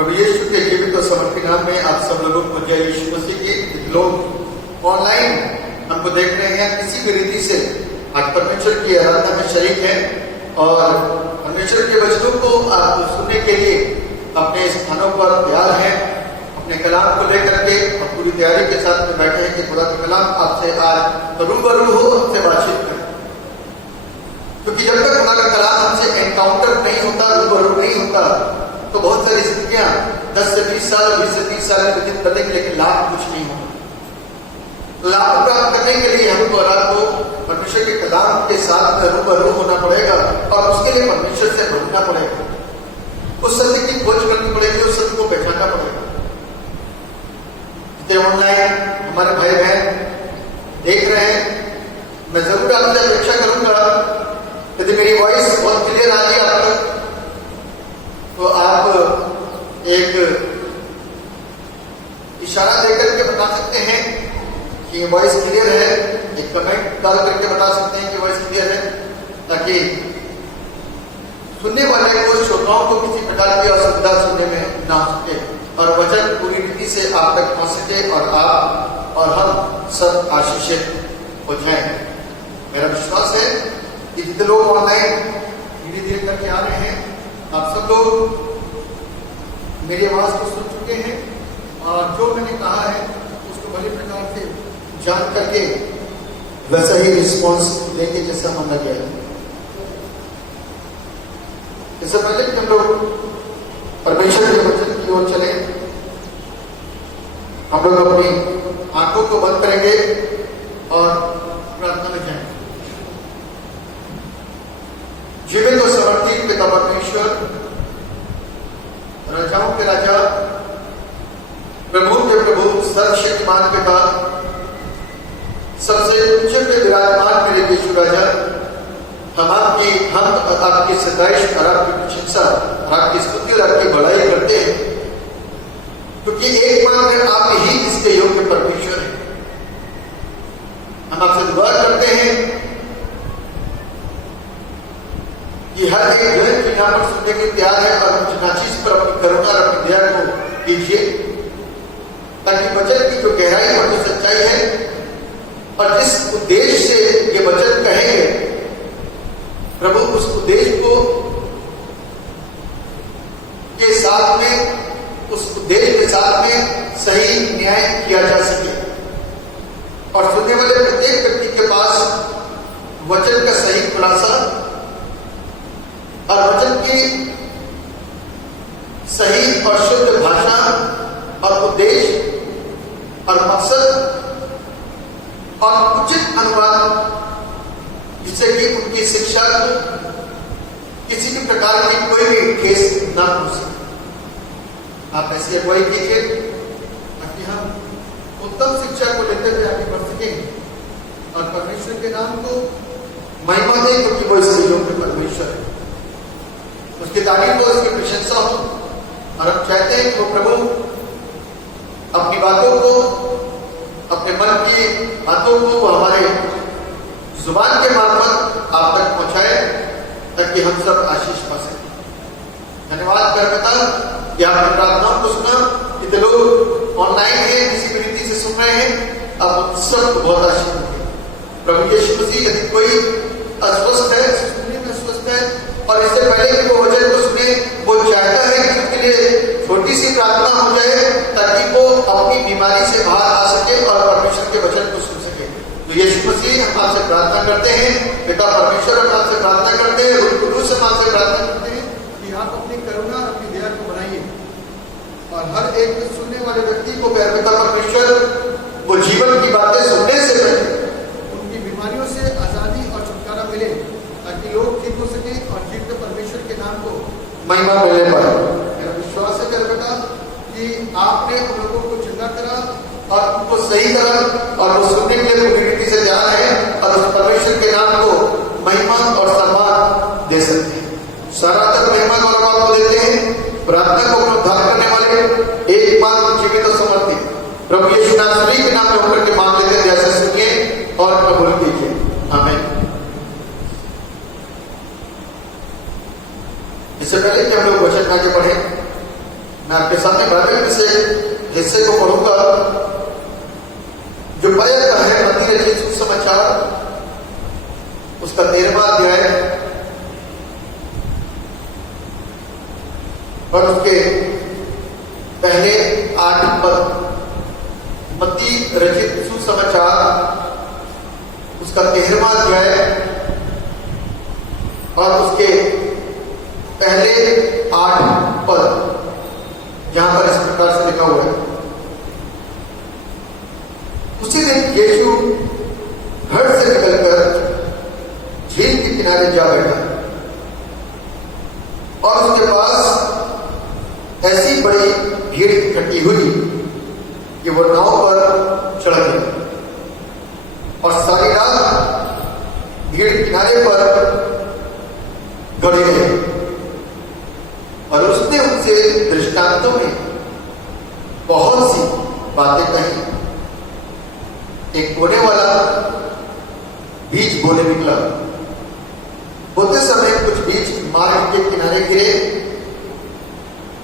प्रभु यीशु के जीवित और समर्पित नाम में आप सब लोगों को जय यीशु मसीह की। लोग ऑनलाइन हमको देख रहे हैं, किसी भी रीति से आज परमेश्वर की आराधना में शरीक हैं और परमेश्वर के वचनों को आप सुनने के लिए अपने स्थानों पर तैयार हैं, अपने कलाम को लेकर के और पूरी तैयारी के साथ में बैठे हैं कि खुदा का कलाम आपसे आज रूबरू हो, हमसे बातचीत करें। क्योंकि जब तक खुदा का कलाम हमसे एनकाउंटर नहीं होता, रूबरू नहीं होता, तो बहुत सारी स्थितियां 10 से 20 साल, 20 से 30 साल में दिन बदलेंगे, लेकिन लाभ कुछ नहीं होगा। लाभ प्राप्त करने के लिए हमको और आपको परमेश्वर के कलाम के साथ रूबरू होना पड़ेगा और उसके लिए परमेश्वर से बढ़ना पड़ेगा, उस सत्य की खोज करनी पड़ेगी, उस सत्य को पहचानना पड़ेगा। ऑनलाइन हमारे भाई बहन देख रहे हैं, मैं जरूर आपसे अपेक्षा करूंगा यदि मेरी वॉइस बहुत क्लियर आ रही है आप तक, तो आप एक इशारा देकर के बता सकते हैं कि वॉइस क्लियर है, एक कमेंट डाल करके बता सकते हैं कि वॉइस क्लियर है, ताकि सुनने वाले को, श्रोताओं को किसी प्रकार की असुविधा सुनने में ना हो सके और वचन पूरी रीति से आप तक पहुंच सके और आप और हम सब आशीषित हो जाएं। मेरा विश्वास है कि जितने लोग ऑनलाइन धीरे धीरे करके आ रहे हैं, आप सब लोग मेरी आवाज को सुन चुके हैं और जो मैंने कहा है उसको भली प्रकार से जान करके वैसा ही रिस्पॉन्स देंगे जैसा हम लगे हैं। इससे पहले कि हम लोग परमेश्वर के वचन की ओर चले, हम लोग अपनी आंखों को बंद करेंगे और प्रार्थना में जाएंगे। जीवित और समर्थित पिता परमेश्वर, राजाओं के राजा, प्रभु के प्रभु, सर्वशक्तिमान पिता, सबसे ऊंचे पे विराजमान मेरे यीशु राजा, हम आपकी सताइश और आपकी प्रशंसा और आपकी स्तुति और आपकी बड़ाई करते हैं, क्योंकि एकमात्र आप ही इसके योग्य परमेश्वर हैं। हम आपसे दुआ करते हैं कि हर एक जन जो यहाँ पर सुनने के तैयार है और मुझे नाचीज पर अपनी करुणा और अपनी दया को कीजिए, ताकि वचन की जो गहराई और जो सच्चाई है और जिस उद्देश्य से ये वचन कहेंगे प्रभु, उस उद्देश्य को के साथ में, उस उद्देश्य के साथ में सही न्याय किया जा सके और सुनने वाले प्रत्येक व्यक्ति के पास वचन का सही खुलासा और वचन की सही और शुद्ध भाषा और उद्देश्य और मकसद और उचित अनुवाद, जिससे कि उनकी शिक्षा को किसी भी प्रकार की कोई भी केस ना हो सके। आप ऐसी अगुवाई कीजिए ताकि हम उत्तम शिक्षा को लेते हुए आगे बढ़ सकें और परमेश्वर के नाम को महिमा दें, क्योंकि वो इसके योग्य परमेश्वर है, उसकी तारीफ हो, उसकी प्रशंसा हो। और हम चाहते हैं कि वो प्रभु अपनी बातों को, अपने मन की बातों को वो हमारे जुबान के मार्फत आप तक पहुंचाए, ताकि हम सब आशीष पा सकें। धन्यवाद कर पिता कि आपकी प्रार्थनाओं को सुना। इतने लोग ऑनलाइन हैं, किसी भी रीति से सुन रहे हैं, आप सबको बहुत आशीष दें। प्रभु यीशु मसीह, यदि कोई अस्वस्थ है, सुनने में अस्वस्थ है और इससे पहले कि वो वचन को सुने, वो चाहता है कि उसके लिए छोटी सी प्रार्थना हो जाए ताकि वो अपनी बीमारी से बाहर आ सके और परमेश्वर के वचन को सुन सके, तो यीशु मसीह हम आपसे प्रार्थना करते हैं। पिता परमेश्वर, हम आपसे प्रार्थना करते हैं, रूह कुदूस हम आपसे प्रार्थना करते हैं कि आप अपनी करुणा और अपनी दया को बनाइए और हर एक सुनने वाले व्यक्ति को पिता परमेश्वर वो जीवन की बातें सुनने से पहले उनकी बीमारियों से आजादी और छुटकारा मिले, ताकि लोग ठीक हो सके और जीवित परमेश्वर के नाम को महिमा मिलने पाए। मेरा विश्वास है पिता कि आपने उन लोगों को चंगा करा और उनको सही करा और वो सुनने के लिए पूरी रीति से तैयार है और उस परमेश्वर के नाम को महिमा और सम्मान दे सकते हैं। सारा तक महिमा गौरव आपको देते हैं। प्रार्थना को उद्धार करने वाले एकमात्र जीवित और समर्पित प्रभु यीशु नासरी के नाम में होकर के मांग लेते हैं, जैसे सुनिए और कबूल कीजिए। आमीन। इससे पहले कि हम लोग वचन आगे बढ़े, मैं आपके सामने बाइबल में से हिस्से को पढ़ूंगा जो बाइबल का है, मत्ती रचित सुसमाचार, उसका 13वां अध्याय और उसके पहले 8 पद। मत्ती रचित सुसमाचार उसका 13वां अध्याय और उसके पहले 8 पद, जहां पर इस प्रकार से लिखा हुआ है। उसी दिन यीशु घर से निकलकर झील के किनारे जा बैठा और उसके पास ऐसी बड़ी भीड़ इकट्ठी हुई कि वो नाव पर चढ़ गई और सारी रात भीड़ किनारे पर गड़े रहे। और उसने उनसे दृष्टांतों में बहुत सी बातें कही। एक बोने वाला बीज बोने निकला। बोते समय कुछ बीज मार्ग के किनारे गिरे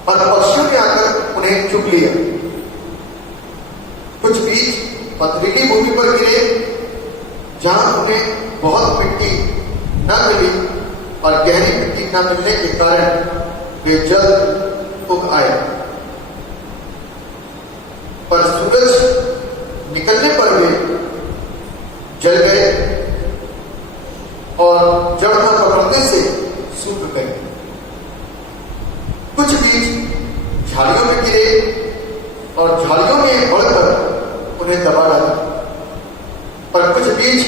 और पक्षियों ने आकर उन्हें चुग लिया। कुछ बीज पथरीली भूमि पर गिरे, जहां उन्हें बहुत मिट्टी न मिली और गहरी मिट्टी न मिलने के कारण वे जल्द उग आए। पर सूरज निकलने पर वे जल गए और जड़ न पकड़ने से सूख गए। कुछ बीज झाड़ियों में गिरे और झाड़ियों में बढ़कर उन्हें दबा डाला। पर कुछ बीज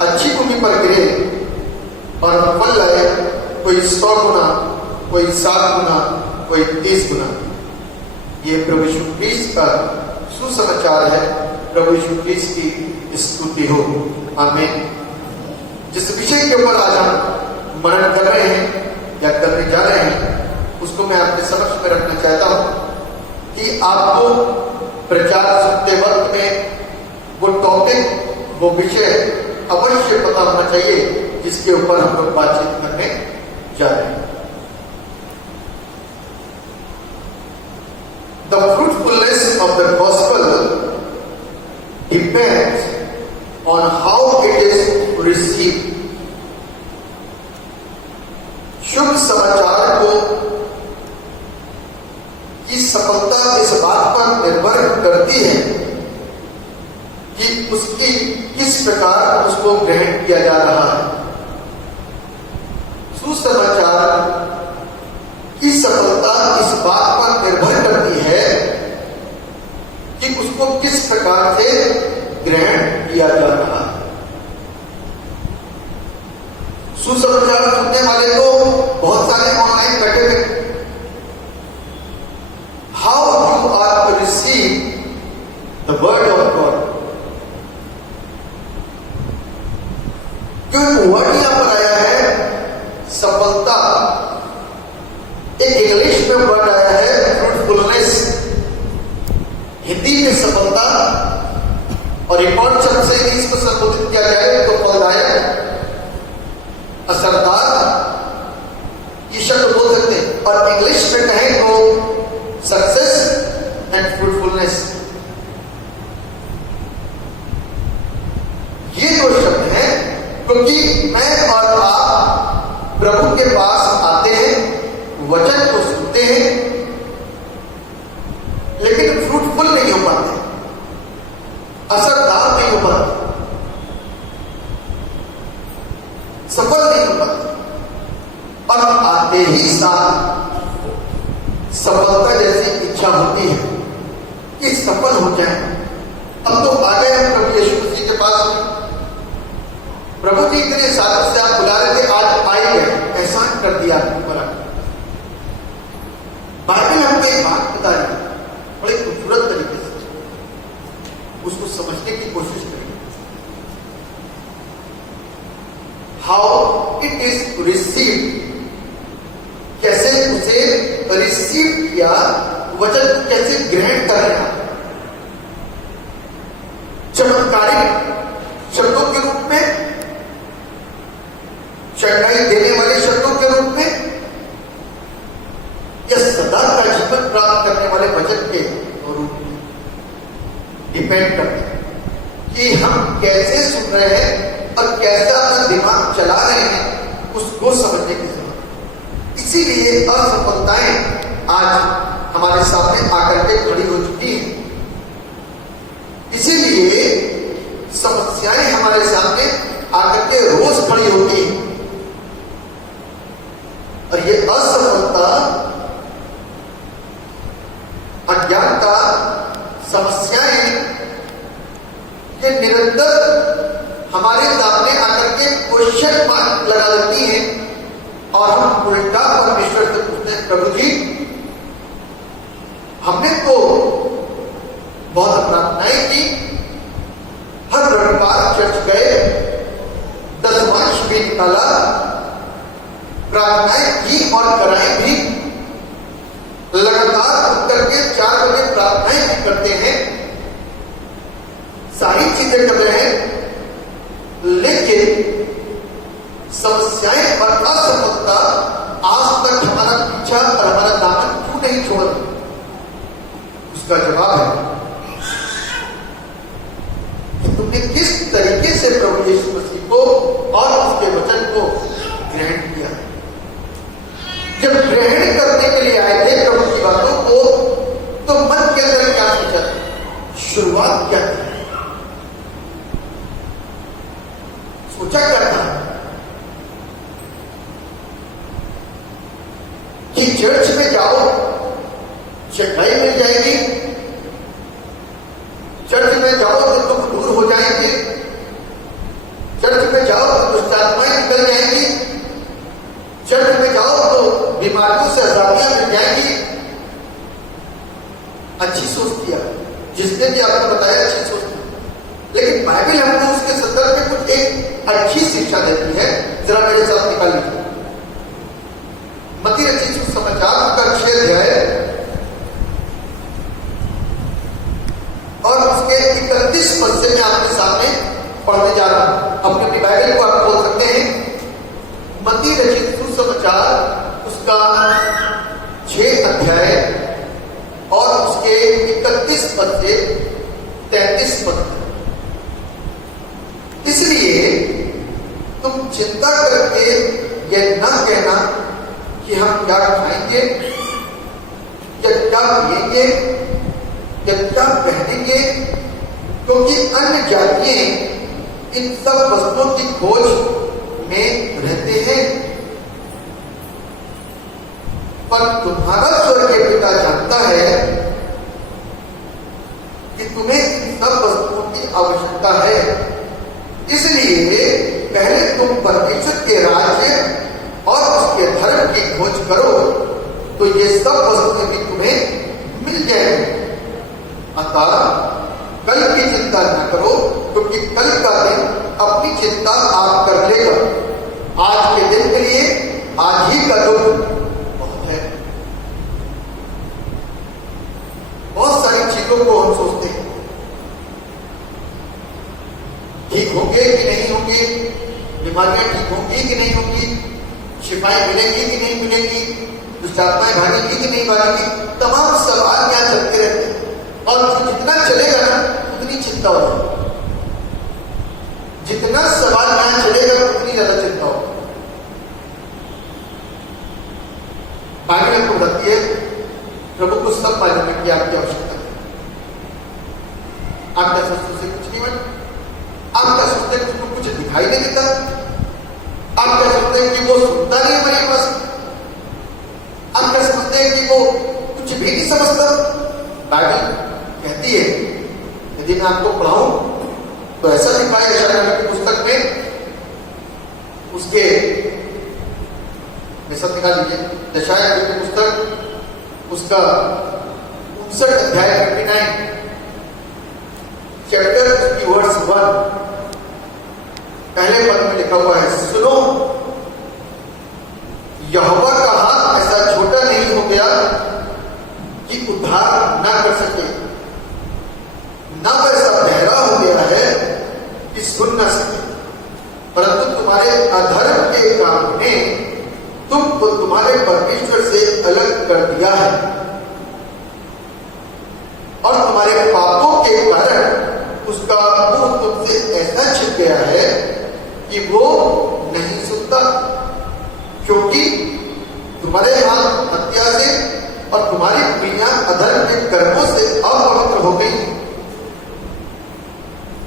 अच्छी भूमि पर गिरे और फल लाए, कोई 100 गुना, कोई 7 गुना, कोई 30 गुना। ये प्रभु यीशु क्रिस्त का सुसमाचार है। प्रभु यीशु क्रिस्त की स्तुति हो। आमीन। जिस विषय के ऊपर आज हम मनन कर रहे हैं या करने जा रहे हैं, उसको मैं आपके समक्ष में रखना चाहता हूं कि आपको प्रचार सुनते वक्त में वो टॉपिक, वो विषय अवश्य पता होना चाहिए जिसके ऊपर हम लोग बातचीत करने जा रहे हैं। The fruitfulness of the gospel depends on how it is received. शुभ समाचार को की सफलता इस बात पर निर्भर करती है कि उसकी किस प्रकार उसको ग्रहण किया जा रहा है। सुसमाचार की सफलता इस बात पर निर्भर करती है कि उसको किस प्रकार से ग्रहण किया जा रहा है। सुसमाचार सुनने वाले तो बहुत सारे ऑनलाइन बैठे हुए। How you are receive the word of God. जो वर्ड यहां पर आया है सफलता, एक इंग्लिश में वर्ड आया है फ्रूटफुलनेस, हिंदी में सफलता, और एक और शब्द से इसको संबोधित किया जाए तो फलदायक, असरदार, ये शब्द बोल सकते हैं। और इंग्लिश में कहें तो सक्सेस एंड फ्रूटफुलनेस। ये दो शब्द हैं क्योंकि मैं और आप प्रभु के पास आते हैं, वचन को सुनते हैं, लेकिन फ्रूटफुल नहीं हो पाते, असरदार नहीं हो पाते, सफल नहीं हो पाते। और आते ही साथ सफलता जैसी इच्छा होती है कि सफल हो जाए। अब तो आ गए हम प्रभु यीशु मसीह के पास। प्रभु जी इतने सालों से आप बुला रहे थे, आज आए गए, एहसान कर दिया बड़ा। बाइबल हमको एक बात बता रही है बड़े खूबसूरत तरीके से, उसको समझने की कोशिश करें। हाउ इट इज रिसीव्ड, कैसे उसे रिसीव किया, वचन कैसे ग्रहण कर रहे हैं। चमत्कारिक शब्दों के रूप में, चंगाई देने वाले शब्दों के रूप में, या सदा का जीवन जीवन प्राप्त करने वाले वचन के रूप में डिपेंड करते हैं कि हम कैसे सुन रहे हैं और कैसा अपना दिमाग चला रहे हैं, उसको समझने की जरूरत है। इसीलिए असफलताएं आज हमारे सामने आकर के खड़ी हो चुकी हैं। इसीलिए समस्याएं हमारे सामने आकर के रोज खड़ी होती हैं। और ये असफलता, अज्ञानता, समस्याएं ये निरंतर हमारे सामने आकर के क्वेश्चन मार्क लगा देती हैं और हम उल्टा परमेश्वर से पूछते हैं, प्रभु जी हमने तो बहुत प्रार्थनाएं की, हर रविवार चर्च गए, दसवांश भी निकाला, प्रार्थनाएं की और कराएं भी, लगातार उठ करके 4 बजे प्रार्थनाएं भी करते हैं, सारी चीजें कर रहे हैं, लेकिन समस्याएं और असफलता आज तक हमारा पीछा और हमारा दामन क्यों नहीं छोड़ रही? उसका जवाब है कि तुमने किस तरीके से प्रभु यीशु मसीह को और उसके वचन को ग्रहण किया। जब ग्रहण करने के लिए आए थे प्रभु की बातों को, तो मन के अंदर क्या सोचा? शुरुआत क्या थी? सोचा क्या था कि चर्च में जाओ, चटाई मिल जाएगी, चर्च में जाओ तो दुख दूर हो जाएंगे, चर्च में जाओ तो दुष्ट आत्माएं निकल जाएंगी, चर्च में जाओ तो बीमारियों से आजादियां मिल जाएंगी। अच्छी सोच किया, जिसने भी आपको बताया अच्छी सोच की, लेकिन बाइबल हमको उसके संदर्भ में कुछ एक अच्छी शिक्षा देती है। जरा मेरे साथ निकाल लीजिए मत्ती रचित सुसमाचार का 6 अध्याय और उसके 31 पद से मैं आपके सामने पढ़ने जा रहा हूं। अपनी बाइबल को आप खोल सकते हैं। मत्ती रचित सुसमाचार उसका 6 अध्याय और उसके 31 पद से 33 पद। इसलिए तुम चिंता करके यह न कहना कि हम क्या खाएंगे या क्या पिएंगे या क्या पहनेंगे, क्योंकि अन्य जातियां इन सब वस्तुओं की खोज में रहते हैं, पर तुम्हारा स्वर्गीय पिता जानता है कि तुम्हें इन सब वस्तुओं की आवश्यकता है। इसलिए पहले तुम परमेश्वर के राज्य और उसके धर्म की खोज करो, तो ये सब वस्तुएं भी तुम्हें मिल जाएंगी। अतः कल की चिंता न करो, क्योंकि कल का दिन अपनी चिंता आप कर लेगा। आज के दिन के लिए आज ही का दुख बहुत है। बहुत सारी चीजों को हम सोचते हैं ठीक होंगे कि नहीं होंगे, बीमारियां ठीक होंगी कि नहीं होंगी, शिफाएं मिलेंगी कि नहीं मिलेंगी, दुष्टात्माएं भागेंगी कि नहीं भागेंगी। तमाम सवाल यहाँ चलते रहते हैं और जितना चलेगा ना उतनी चिंता होगी। जितना सवाल यहाँ चलेगा उतनी ज्यादा चिंता होगी। बाइबल हमको बताती है प्रभु को सब मालूम है कि आपकी आवश्यकता है। आप क्या सोचते से कुछ नहीं बने? आप क्या सोचते हैं कि उसको कुछ दिखाई नहीं देता? आप क्या सोचते हैं कि वो सुनता नहीं हमारे पास? आप क्या समझते हैं कि वो कुछ भी नहीं समझता? बाइबल कहती है, यदि मैं आपको पढ़ाऊं तो ऐसा दिखाया यशायाह की पुस्तक में, उसके में सब निकाल लीजिए, यशायाह की पुस्तक उसका 59 अध्याय 59 चैप्टर उसकी वर्स 1 पहले पद में लिखा हुआ है, सुनो यहोवा का हाथ ऐसा छोटा नहीं हो गया कि उद्धार ना कर सके, ना ऐसा बहरा हो गया है कि सुन ना सके, परंतु तुम्हारे अधर्म के काम ने तुमको तुम्हारे परमेश्वर से अलग कर दिया है। अधर्म के कर्मों से अपवित्र हो गई,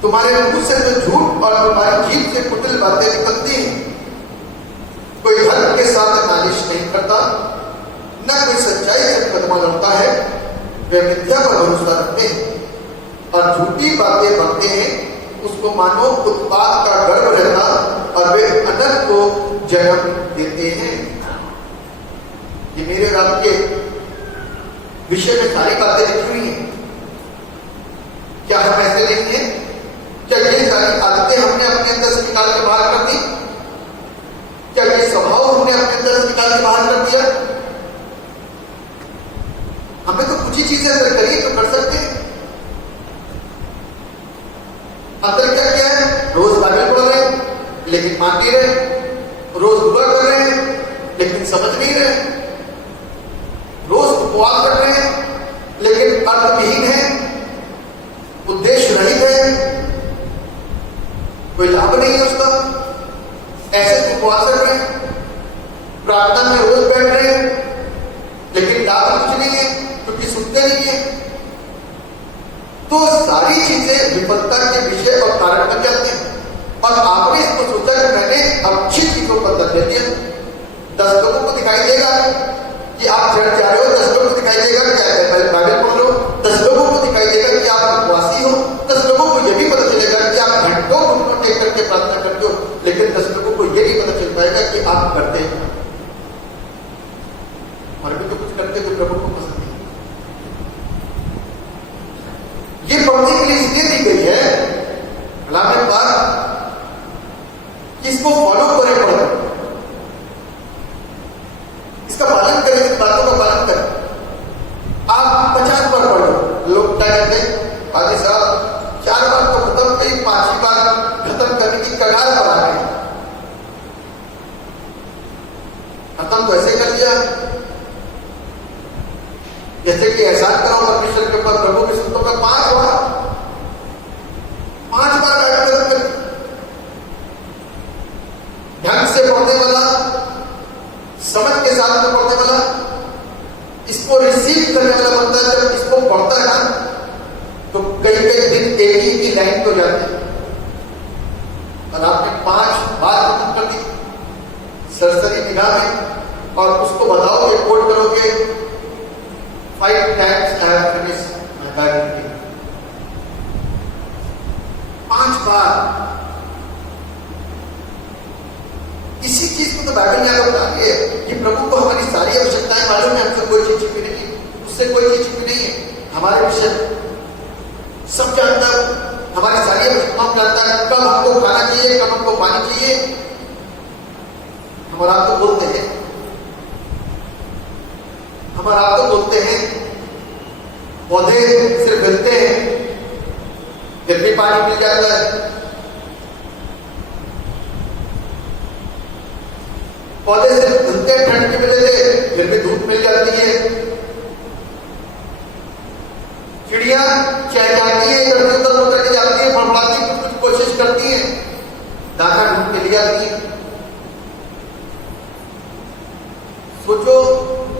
तुम्हारे मुंह से तो झूठ और तुम्हारी जीभ से कुटिल बातें निकलती हैं। कोई धर्म के साथ नालिश नहीं करता, न कोई सच्चाई से मुकदमा लड़ता है। वे मिथ्या पर भरोसा रखते हैं और झूठी बातें बनते हैं। उसको मानो उत्पाद का गर्भ रहता और वे अनर्थ को जन्म देते हैं। ये मेरे रब के विषय में सारी बातें लिखी हुई हैं। क्या हम ऐसे नहीं हैं? क्या ये सारी आदतें हमने अपने अंदर से निकाल के बाहर कर दी? क्या ये स्वभाव हमने अपने अंदर से निकाल के बाहर कर दिया? हमें तो कुछ ही चीजें अंदर करिए तो कर सकते हैं। अंदर क्या क्या है? रोज बाइबल पढ़ रहे हैं लेकिन मान नहीं रहे, रोज दुआ कर रहे हैं लेकिन समझ नहीं रहे, रोज उपवास कर रहे हैं लेकिन अर्थविहीन है, उद्देश्य रहित है, कोई लाभ नहीं है उसका। ऐसे उपवास कर रहे हैं, प्रार्थना में रोज बैठ रहे हैं लेकिन लाभ कुछ नहीं है क्योंकि सुनते नहीं है। तो सारी चीजें विफलता के विषय और कारण बन जाते हैं। और आपने इसको सोचा कि मैंने अच्छी चीजों का दर्जा दिया, 10 लोगों को दिखाई देगा कि आप चढ़ जा रहे हो, 10 लोगों को दिखाई देगा कि बाइबल पढ़ लो, 10 लोगों को दिखाई देगा कि आप उपवासी हो, 10 लोगों को यह भी पता चलेगा कि आप घंटों घंटों टेक करके प्रार्थना करते हो, लेकिन 10 लोगों को यह नहीं पता चल पाएगा कि आप करते हैं और भी तो कुछ करते जो प्रभु को पसंद नहीं। ये पंक्ति के लिए इसलिए दी गई है कलाम पाक कि इसको फॉलो करें, पढ़ो, इसका पालन करें, इन बातों का पालन करें। आप 50 बार पढ़ लो, लोग क्या कहते हैं आगे साहब 4 बार तो खत्म करी, 5वीं बार खत्म करने की कगार पर आ गए। खत्म तो ऐसे कर दिया जैसे कि एहसान करो परमेश्वर के ऊपर, प्रभु के संतों का 5 बार खत्म कर। ढंग से पढ़ने वाला, समझ के साथ में पढ़ने वाला, इसको रिसीव करने वाला बनता है। जब इसको पढ़ता है ना तो कई दिन एक ही लाइन को जाते हैं और आपने 5 बार खत्म कर दी सरसरी निगाह में, और उसको बताओगे, कोट करोगे 5 times I have finished my Bible reading. 5 बार। इसी चीज को तो बाइबल में आगे बता रही है कि प्रभु को हमारी सारी आवश्यकताएं मालूम है, हमसे कोई चीज छिपी नहीं है, उससे कोई चीज छिपी नहीं है। हमारे विषय सब जानता है, हमारी सारी आवश्यकताओं जानता है, कब हमको खाना चाहिए, कब हमको पानी चाहिए। हमारा आप तो बोलते हैं, हमारा आप तो बोलते हैं पौधे सिर्फ मिलते हैं फिर भी पानी मिल जाता है, पौधे सिर्फ धुलते हैं ठंड के मिले थे फिर भी धूप मिल जाती है, चिड़िया चहचहाती है, इधर उधर उतर के जाती है, फड़फड़ाती है, कुछ कोशिश करती है, दाना ढूंढ के लिए आती है। सोचो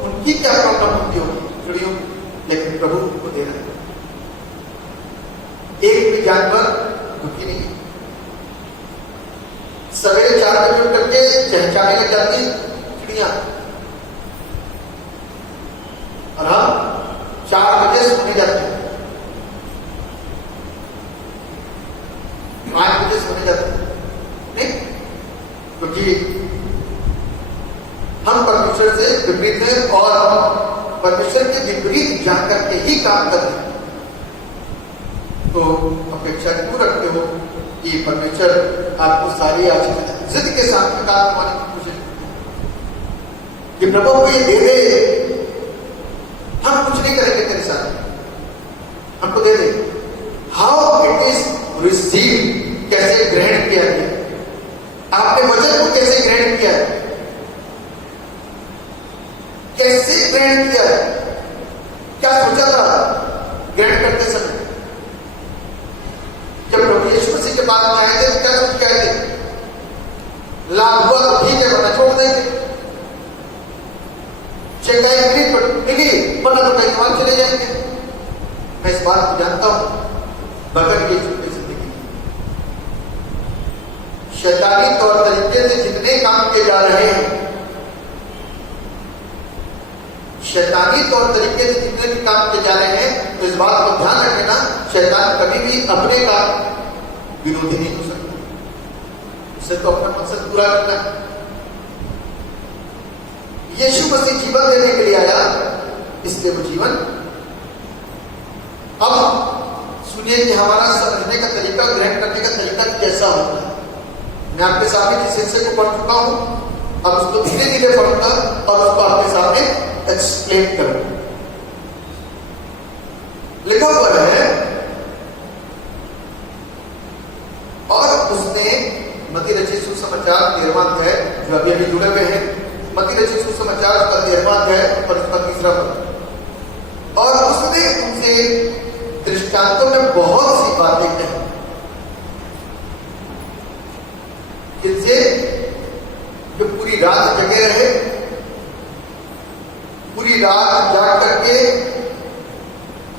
उनकी क्या प्रॉब्लम होती होगी चिड़ियों, लेकिन प्रभु को दे रहे हैं। एक भी जानवर दुखी नहीं है। सवेरे 4 बजे उठ करके चहचहाने लग जाती चिड़िया और हम 4 बजे सोने जाते हैं, 5 बजे सोने जाते हैं, नहीं? क्योंकि हम परमेश्वर से विपरीत हैं और परमेश्वर के विपरीत जाकर के ही काम करते हैं। तो अपेक्षा क्यों रखते हो कि परमेश्वर आपको सारी आशीर्वाद जिद के साथ में काम करवाने की कोशिश करते हैं कि प्रभु को ये दे दे, हम कुछ नहीं करेंगे तेरे साथ, हमको दे दे। हाउ इट इज रिसीव, कैसे ग्रहण किया गया, आपने वचन को कैसे ग्रहण किया है, कैसे ग्रहण किया है, क्या सोचा था ग्रहण करते समय? जब प्रभु यीशु मसीह के बाद में आए थे तो क्या सोच के आए थे? लाभ हुआ तो ठीक है, वरना छोड़ देंगे। चंगाई मैं इस बात को जानता हूं, मगर ये छूटे जिंदगी शैतानी तौर तरीके से जितने काम किए जा रहे हैं, शैतानी तौर तरीके से जितने भी काम किए जा रहे हैं, तो इस बात को ध्यान रखना, शैतान कभी भी अपने का विरोधी नहीं हो सकता। उसे तो अपना मकसद पूरा करना है। यीशु मसीह जीवन देने के लिए आया, इसलिए वो जीवन। अब सुनिए कि हमारा समझने का तरीका, ग्रहण करने का तरीका कैसा होता है। मैं आपके सामने जिस हिस्से को पढ़ चुका हूं, अब उसको धीरे धीरे पढ़ूंगा और उसको आपके सामने एक्सप्लेन करूंगा। लिखा हुआ है, और उसने मत्ती रचित सुसमाचार 13वां अध्याय, जो अभी अभी जुड़े हुए हैं, मत्ती रचित सुसमाचार का 13वां अध्याय और उसका 3रा पद। और उसने उनसे दृष्टांतों में बहुत सी बातें कही, जिनसे जो पूरी रात जगे रहे, पूरी रात जाग करके,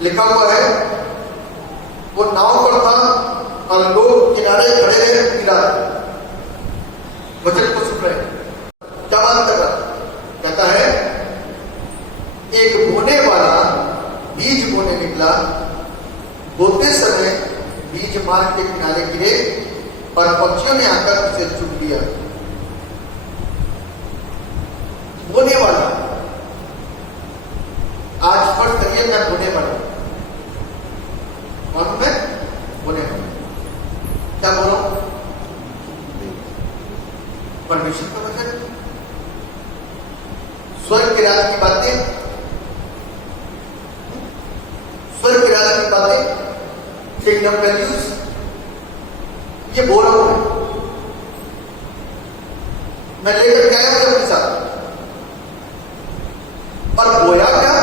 लिखा हुआ है वो नाव पर था और लोग किनारे खड़े रहे पूरी रात, वचन को सुन रहे। क्या बात कर रहा? कहता है एक बोने वाला बीज बोने निकला, बोते समय बीज मार्ग के किनारे गिरे और पक्षियों ने आकर उसे चुग लिया। बोने वाला, आज फर्ज करिए मैं बोने वाला, और मैं बोने वाला क्या बोल रहा हूं? परमेश्वर का वचन, स्वर्ग के राज की बातें, स्वर्ग के राज की बातें, किंगडम वैल्यूज, ये बोल रहा हूं मैं लेकर के आया हूं अपने साथ। और बोया क्या?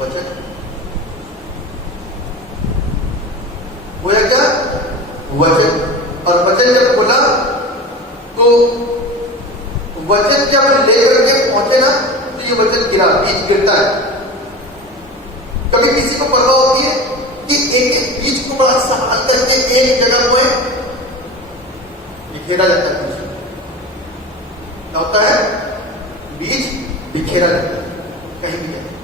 वचन। बोया क्या? वचन। और वचन जब बोला तो वचन जब लेकर के पहुंचे ना, तो ये वचन गिरा, बीज गिरता है। कभी किसी को परवाह होती है कि एक एक बीज को बड़ा संभाल करके एक जगह बोए, बिखेरा जाता है। क्या होता है? बीज बिखेरा जाता है, कहीं भी जाता है।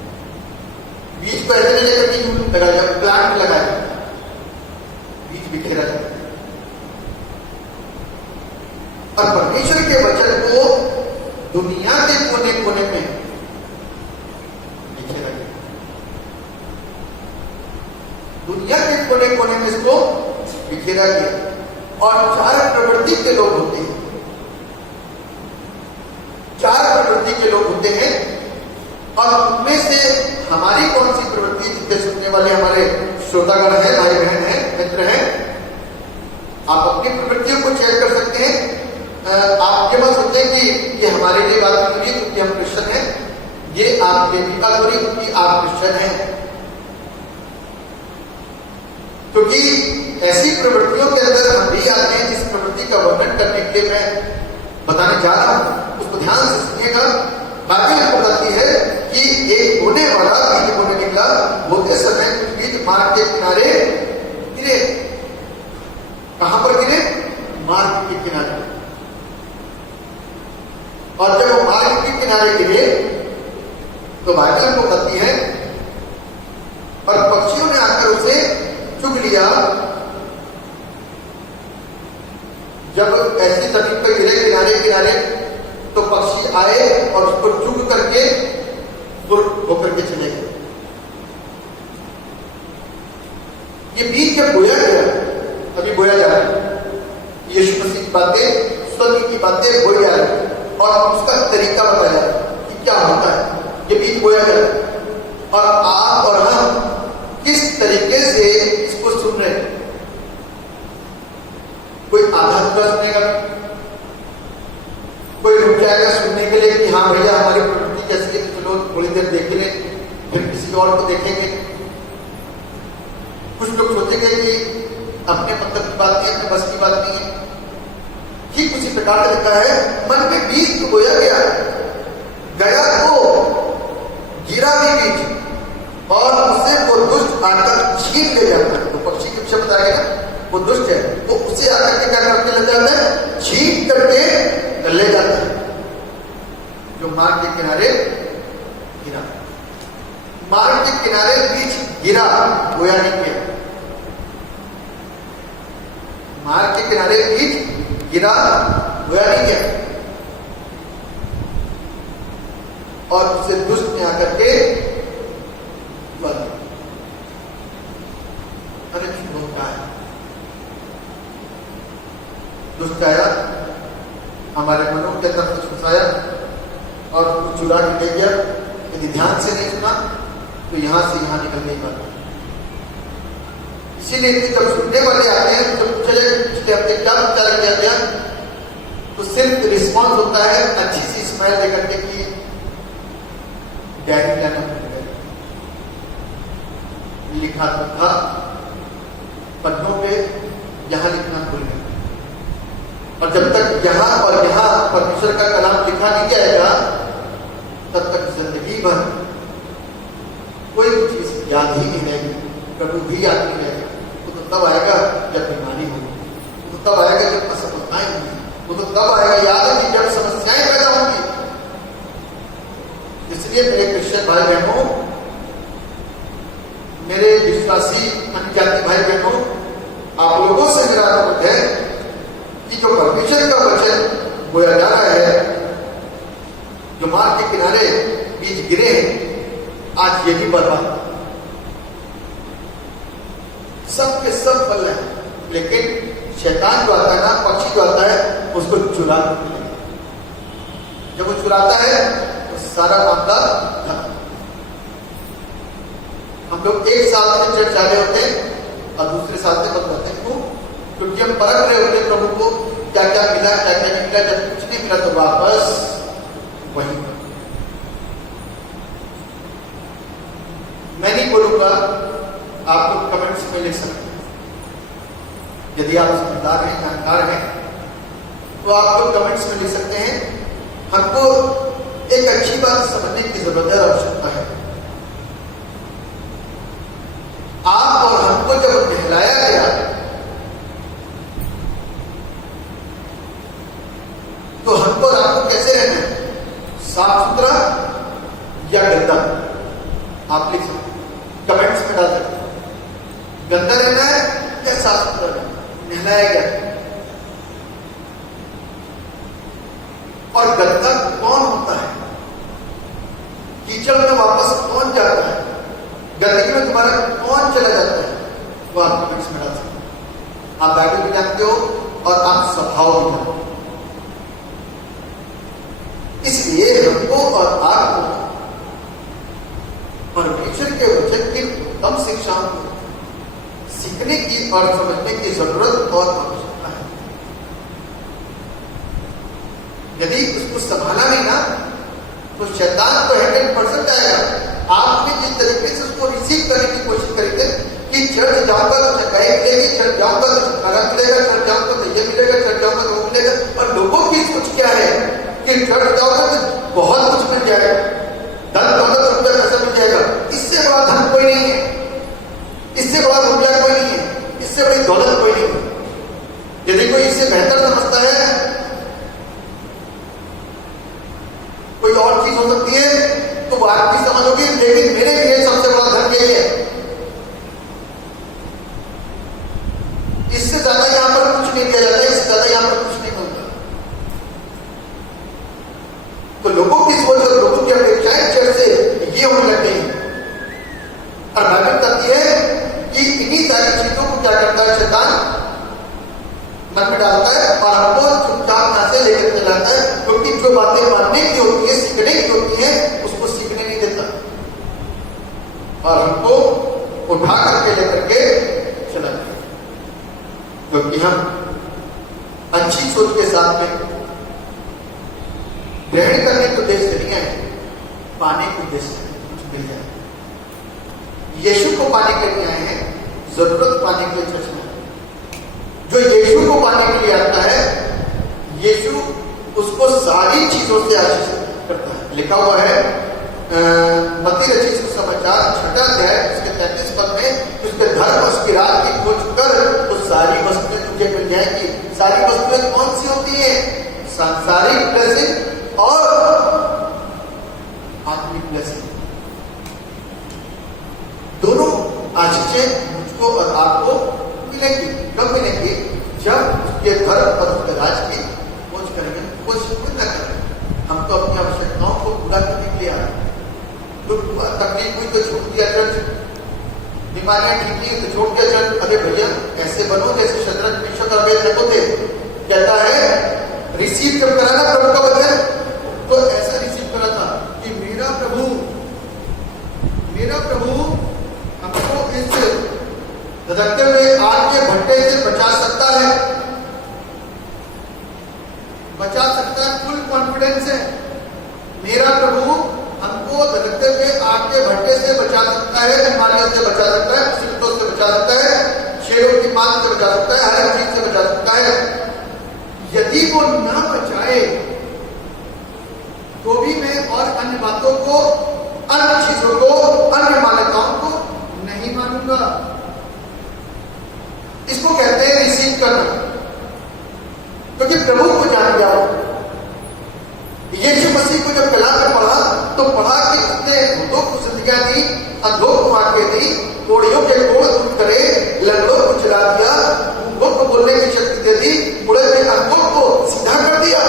बीज को ऐसे नहीं लेकर बीज लगाया जाए, प्लांट लगाया जाए, बीज बिखेरा जाता है। और परमेश्वर के वचन को दुनिया के कोने कोने में बिखेरा गया, दुनिया के कोने कोने में इसको बिखेरा गया। और 4 प्रवृत्ति के लोग होते हैं, 4 प्रवृत्ति के लोग होते हैं। और उनमें से हमारी कौन सी प्रवृत्ति, जितने सुनने वाले हमारे श्रोतागण हैं, भाई बहन हैं, मित्र हैं, आप अपनी प्रवृत्तियों को चेक कर सकते हैं। आप ये मत सोचें कि ये हमारे लिए बात हो रही है क्योंकि हम क्रिश्चियन हैं, ये आपके लिए बात हो रही है क्योंकि आप क्रिश्चियन हैं। क्योंकि ऐसी प्रवृत्तियों के अंदर हम भी आते हैं जिस प्रवृत्ति का वर्णन करने के लिए मैं बताने जा रहा हूं, उसको ध्यान से सुनिएगा। बाइबल बताती है कि एक बोने वाला बीज बोने निकला, बोते समय कुछ बीज मार्ग के किनारे गिरे। कहां पर गिरे? मार्ग के किनारे। और जब वो मार्ग के किनारे गिरे तो बाइबल को बताती है और पक्षियों ने आकर उसे चुग लिया। जब ऐसी जमीन पर गिरे किनारे किनारे, तो पक्षी आए और उसको चुग करके होकर के चले गए। ये बीज जब बोया गया, अभी बोया जा रहा है, यीशु मसीह की बातें, स्वर्ग की बातें बोई जा रही है और उसका तरीका बताया जा रहा है कि क्या होता है। ये बीज बोया गया और आप और हम किस तरीके से इसको सुन रहे हैं। कोई आधा अधूरा सुनेगा, कोई रुक जाएगा सुनने के लिए कि हाँ भैया हमारी प्रवृत्ति कैसी है, चलो थोड़ी देर देख लें, फिर किसी और को देखेंगे। कुछ लोग सोचेंगे कि अपने मतलब की बात नहीं, अपने बस की बात नहीं है। ठीक उसी प्रकार से लिखा है, मन में बीज तो बोया गया तो गिरा भी बीज और उससे वो दुष्ट मार्ग के किनारे बीज गिरा, बोया नहीं किया। मार्ग के किनारे बीज गिरा, बोया नहीं किया। और उसे दुष्ट ने आकर के दुष्ट आया, हमारे मनों के तरफ से छुसाया और उसको चुरा के ले गया। यदि ध्यान से नहीं सुना तो यहां से यहां निकल नहीं पाता। इसीलिए जब सुनने वाले आते हैं तो पूछा जाए पिछले हफ्ते क्या विचार किया गया, तो सिर्फ रिस्पॉन्स होता है अच्छी सी स्माइल देकर के कि डायरी लाना भूल गए। लिखा तो था पन्नों पे, यहां लिखना भूल गए। और जब तक यहां और यहां परमेश्वर का कलाम लिखा नहीं जाएगा तब तक जिंदगी भर कोई भी चीज याद ही नहीं रहेगी, प्रभु भी याद नहीं रहेगा। वो तो तब आएगा जब बीमारी होगी, वो तो तब आएगा जब असफलताएं होंगी, वो तो तब आएगा याद है कि जब समस्याएं पैदा होंगी। इसलिए मेरे क्रिश्चियन भाई बहनों, मेरे विश्वासी अन्य जाति भाई बहनों, आप लोगों से मेरा अनुरोध है कि जो परमेश्वर का वचन बोया जा रहा है, जो मार्ग के किनारे बीज गिरे हैं, आज ये भी बर्बाद, सब के सब फल है। लेकिन शैतान जो आता है ना, पक्षी जो आता है, उसको चुरा लेता है। जब वो चुराता है तो सारा मामला खत्म। हम लोग एक साल में चर्च आ रहे होते हैं और दूसरे साल में बदलाते हैं। क्यों? क्योंकि हम परख रहे होते प्रभु को, क्या क्या मिला, क्या क्या नहीं मिला। जब कुछ नहीं मिला तो वापस वही। मैं नहीं बोलूंगा, आप लोग कमेंट्स में लिख सकते हैं। यदि आप समझदार हैं, जानकार हैं, तो आप लोग कमेंट्स में लिख सकते हैं। हमको एक अच्छी बात समझने की जरूरत है, आवश्यकता है। आप और हमको जब कहलाया गया तो हमको और आपको कैसे रहना है, साफ सुथरा या गंदा? आप लिख सकते, कमेंट्स में डाल सकते। गंदा रहना है या साफ सुथरा रहना? नहलाया गया। और गंदा कौन होता है? कीचड़ में वापस कौन जाता है? गंदगी में तुम्हारा कौन चला जाता है? वो आप कमेंट्स में डाल सकते हैं। आप बाइबल भी जानते हो और आप स्वभाव भी जानते हो। इसलिए हमको और आपको परमेश्वर के वचन की उत्तम शिक्षाओं को सीखने की और समझने की जरूरत और आवश्यकता है। यदि उसको संभाला नहीं ना तो शैतान तो 100% आएगा। आपने जिस तरीके से उसको रिसीव करने की कोशिश करेंगे कि चर्च जाऊंगा तो जगह मिलेगी, चर्च जाऊंगा तो छुटकारा मिलेगा, चर्च जाऊंगा तो ये मिलेगा, चर्च जाऊंगा तो वो मिलेगा। और लोगों की सोच क्या है कि चर्च जाओगे तो बहुत कुछ मिल जाएगा, धन दौलत रुपया पैसा मिल जाएगा। इससे बड़ा धन कोई नहीं है, इससे बड़ा रुपया कोई नहीं है, इससे बड़ी दौलत कोई नहीं है। यदि कोई इससे बेहतर समझता है, कोई और चीज हो सकती है तो वो आप भी समझोगे, लेकिन मेरे लिए सबसे बड़ा धन यही है। इससे ज्यादा यहां पर कुछ नहीं किया जाता, इससे ज्यादा यहां पर कुछ नहीं मिलता। तो लोगों की सोच और लोगों की अपेक्षाएं चर्च से ये होने लग गई। और बाइबल कहती है कि इन्हीं सारी चीजों को क्या करता है शैतान, मन में डालता है और हमको चुपचाप यहां से लेकर चलाता है। क्योंकि जो बातें मानने की होती है, सीखने की होती है, उसको सीखने नहीं देता और हमको उठा करके लेकर के चलाता है। क्योंकि हम अच्छी सोच के साथ में ग्रहण करने के उद्देश्य नहीं है, पाने के उद्देश्य कुछ मिल जाए। यीशु को पाने के लिए आए हैं, जरूरत पाने के लिए चर्च में। जो यीशु को पाने के लिए आता है, यीशु उसको सारी चीजों से आशीष करता है। लिखा हुआ है मत्ती रचित सुसमाचार 6 अध्याय उसके 33 पद में, उसके धर्म उसकी रात की खोज कर तो सारी वस्तुएं तुझे मिल जाएंगी। सारी वस्तुएं कौन सी होती है? सांसारिक ब्लेसिंग और आत्मिक ब्लेसिंग। मिलेंगे, कब मिलेंगे? जब उसके धर्म और उसके राज की खोज करेंगे, कोशिश न करें। हम तो अपनी आवश्यकताओं को पूरा करने के लिए आए। तकलीफ हुई तो छोड़ दिया चर्च, बीमारियां ठीक नहीं तो छोड़ दिया चर्च। अरे भैया ऐसे बनो जैसे शतरंज मिश्र और वेद थे। कहता है रिसीव जब करा ना प्रभु का वचन, तो ऐसा रिसीव करा था कि मेरा प्रभु हमको इस रक्त में आग के भट्टे से बचा सकता है, फुल कॉन्फिडेंस है। मेरा प्रभु हमको रक्त में आग के भट्टे से बचा सकता है, बीमारियों से बचा सकता है, मुसीबतों से बचा सकता है, शेरों की मांग से बचा सकता है, हर एक चीज से बचा सकता है। यदि वो ना बचाए तो भी मैं और अन्य बातों को, अन्य चीजों को, अन्य मान्यताओं को नहीं मानूंगा। इसको कहते हैं रिसीव करना, क्योंकि प्रभु को जान गया हो। यीशु मसीह को जब कलाम में पढ़ा तो पढ़ा कि उसने भूतों को जिंदगियां दी, अंधों को आंखें दी, कोड़ियों के कोड़ दूर करे, लंगड़ों को चला दिया, गूंगों को बोलने की शक्ति दे दी, बुढ़े में अंगों को सीधा कर दिया।